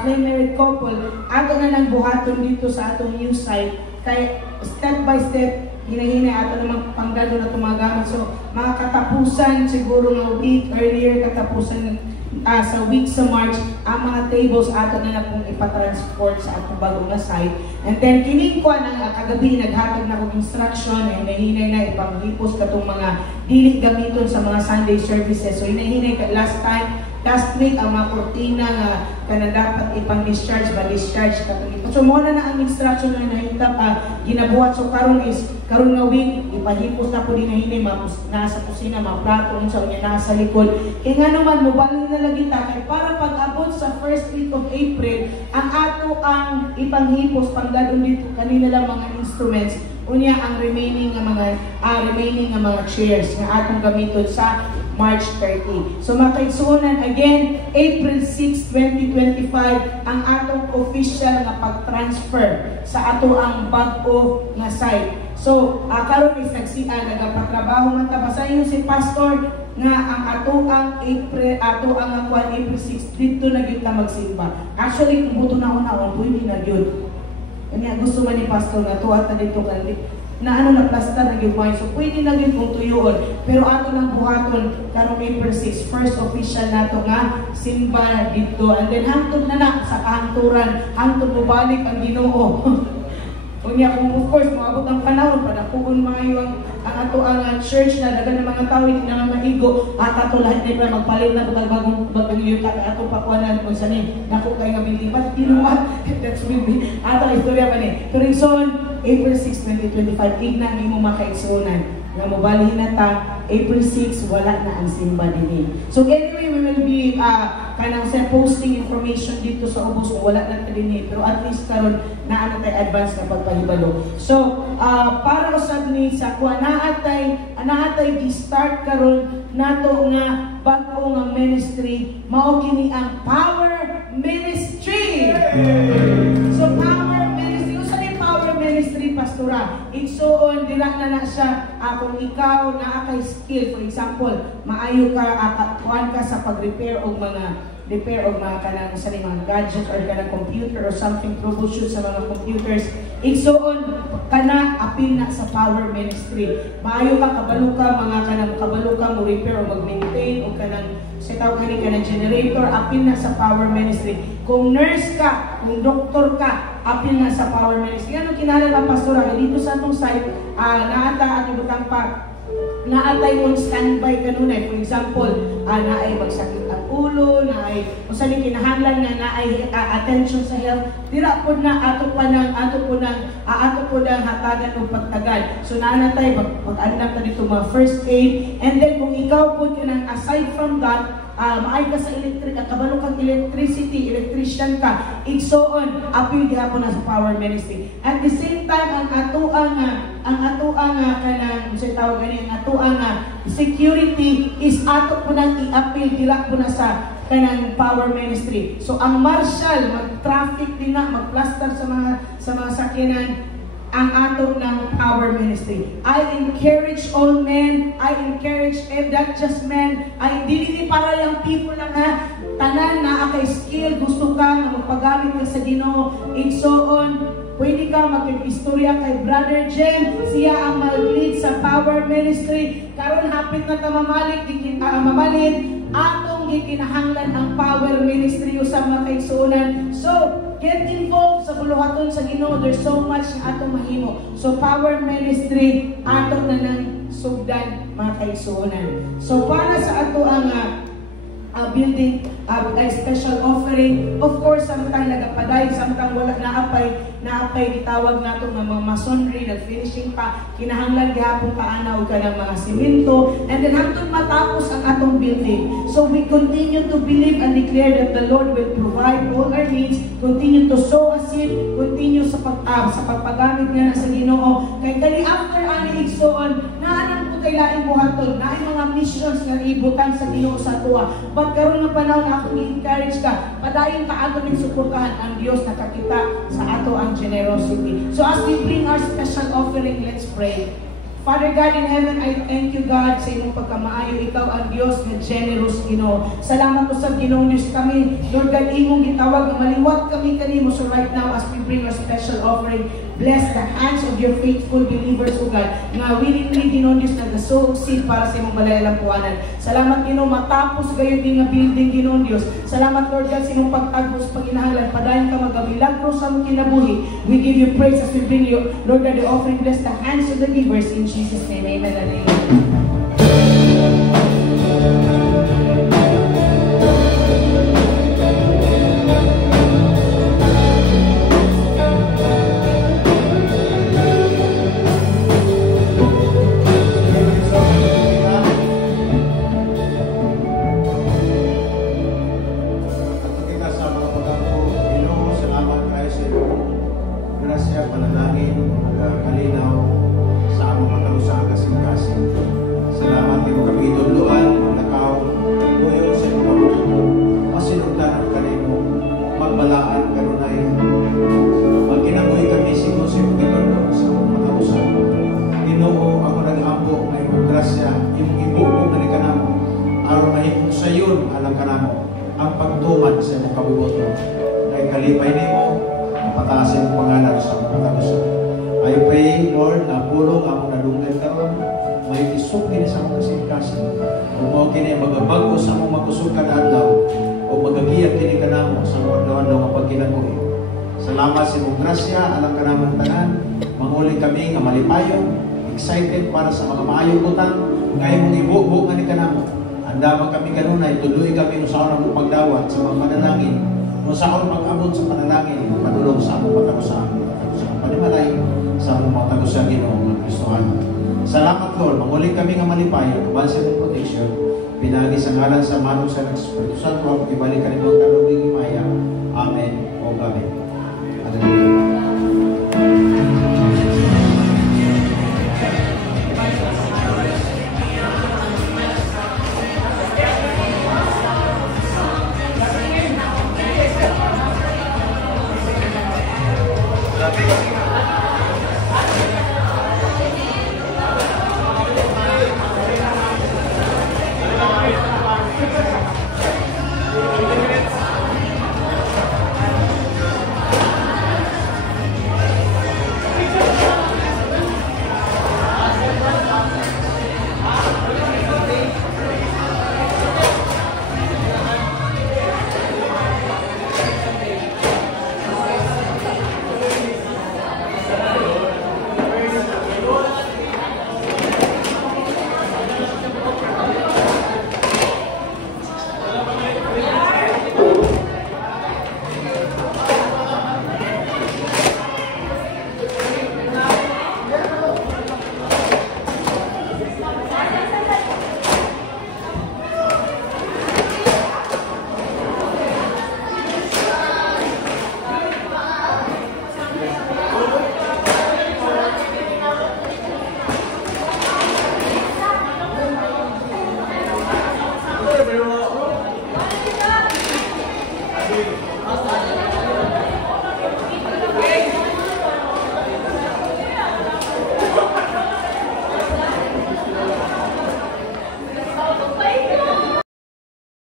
plain married couple ato na nang buhaton dito sa atong new site kay step by step hinahinay ato namang panggado na tumagamit. So mga katapusan siguro nga week earlier katapusan sa week sa March ang mga tables ato na pong ipatransport sa atong bagong na site. And then kining ko ng kagabi naghatag na kong instruction na hinahinay na ipanghipos katong mga dili gamiton sa mga Sunday services. So hinahinay last week ang mga kortina nga kana dapat ipang-discharge ba-discharge katong ito. So mo na ang instruction na nahitap ginabuhat. So karon nga week ipahipos na po din hinay nasa kusina mga plato sa unya nasa likod. Kaya nga naman mobile na lagi ta kay para pag-abot sa first week of April ang ato ang ipanghipos panggadon dito kanina lang mga instruments unya ang remaining nga mga chairs nga atong gamiton sa March 30. So makaigsuunan again, April 6, 2025 ang atong official nga pag-transfer sa ato ang bag-o nga site. So karon is nagapatrabaho man ta basahin si Pastor nga ang ato ang April 6 dito na gyud ta magsimba. Actually kung buto na una pwede na gyud. Kanya gusto man ni Pastor nga tuwa ta dito kan na na plasta na gyud so pwede na gyud kung tuyoon pero ato nang buhaton karong April 6 first official nato nga simba dito and then hangtod na sa kahanturan hangtod mobalik ang Ginoo. Unya kung of course moabot ang panahon pa nakuon maayo ang ato ang church na dagan ng mga tawo hindi na mahigo at ato lahat di pa magpalit na bagong ato pakuanan kung sanin nako kay nga bilibat tinuwa that's maybe ato istorya pa ni pero son April 6, 2025 igna nimo makaigsuonan nga mobalhin na ta April 6 wala na ang simba dinhi. So anyway we will be kanang sa posting information dito sa ubos wala na ta dinhi pero at least karon naa na tay advance na pagpahibalo. So para usab ni sa kuha naatay gi-start karon nato nga bag-o nga ministry mao kini ang Power Ministry. So Power Ministry Pastora. Igsuon dira na siya kung ikaw naa kay skill for example maayo ka kuan ka sa pag-repair og mga kanang sa mga gadgets or kanang computer or something troubleshoot sa mga computers igsuon kana apil na sa Power Ministry. Maayo ka kabalo ka mo repair o mag-maintain o kanang setaw kanang generator apil na sa Power Ministry. Kung nurse ka, kung doktor ka, apil na sa Power Ministry. Ano kinahanglan ang pastora dito sa atong site naata at ibutang pa naatay on standby kanunay. For example, naay magsakit ang ulo, naay usaling kinahanglan nga naay attention sa health. Dira pod na ato po nang hatagan og pagtagad. So naanatay pag-andam ta dito mga first aid and then kung ikaw pod kanang aside from that maay ka sa electric, at kabalo kang electricity, electrician ka, igsoon, apil gyapon na sa power ministry. At the same time, ang atuang kanang sa tawag gani, ang atuang security is ato po nang i-apil dila po na sa kanang power ministry. So ang marshal mag-traffic din na, mag-plaster sa mga sakyanan, ang ato ng power ministry. I encourage all men, I encourage not just men, I dili para yung people lang ha, tanan na kay skill, gusto ka na magpagamit ka sa Ginoo, igsoon, pwede ka mag-istorya kay Brother Jen, siya ang mag-lead sa power ministry, karon hapit na ta mamalit, atong gikinahanglan ang power ministry sa mga kaigsuonan. So, get involved sa buluhaton sa Ginoo. There's so much na atong mahimo. So, power ministry, ato na ng sugdan mga kaigsuonan. So, para sa ato ang building special offering, of course, samtang nagapaday, samtang wala naapay gitawag nato ng mga masonry, nag-finishing pa, kinahanglan gihapon paanaw ka ng mga simento, and then hangtod matapos ang atong building. So we continue to believe and declare that the Lord will provide all our needs, continue to sow a seed, continue sa pagpagamit nga sa Ginoo. Kay kani after ani igsoon, naanang po kay laing buhaton, naay mga missions nga ibutang sa Ginoo sa tuwa. But karon nga panahon na akong i-encourage ka, padayon ka ato ning suportahan ang Dios nakakita sa ato ang generosity. So as we bring our special offering, let's pray. Father God in heaven, I thank you, God, sa imong pagkamaayo. Ikaw ang Diyos na generous, Ginoo. Salamat po sa Ginoo Diyos kami. Lord God, imong gitawag, maliwat kami kanimo. So right now, as we bring our special offering, bless the hands of your faithful believers, O God, nga willingly, Ginoo Diyos, nag-sow seed para sa imong malayalampuanan. Salamat, Ginoo, matapos gayon din nga building, Ginoo Diyos. Salamat, Lord God, sa imong pagtagos, pagkinahanglan, padayon ka magkabilagro sa among kinabuhi. We give you praise as we bring you, Lord God, the offering. Bless the hands of the givers in Jesus' name, amen and amen. Salamat sa imong grasya, alam ka naman tanan, manguling kami nga malipayon, excited para sa mga maayong butang, kaya mong ibuk-buk nga ni kanamo. Andama kami kanunay, tuloy kami kung saan ang pagdawat sa mga panalangin, kung saan pag-abot sa panalangin, padulong sa among patagusan, panimalay sa among patagusan Ginoo ng Kristohan. Salamat Lord, manguling kami nga malipayon, kubal sa imong protection, pinagi sa ngalan sa manong sa Espiritu Santo, ibalik ka nito ang kalubing imaya. Amen o Amen. Hallelujah.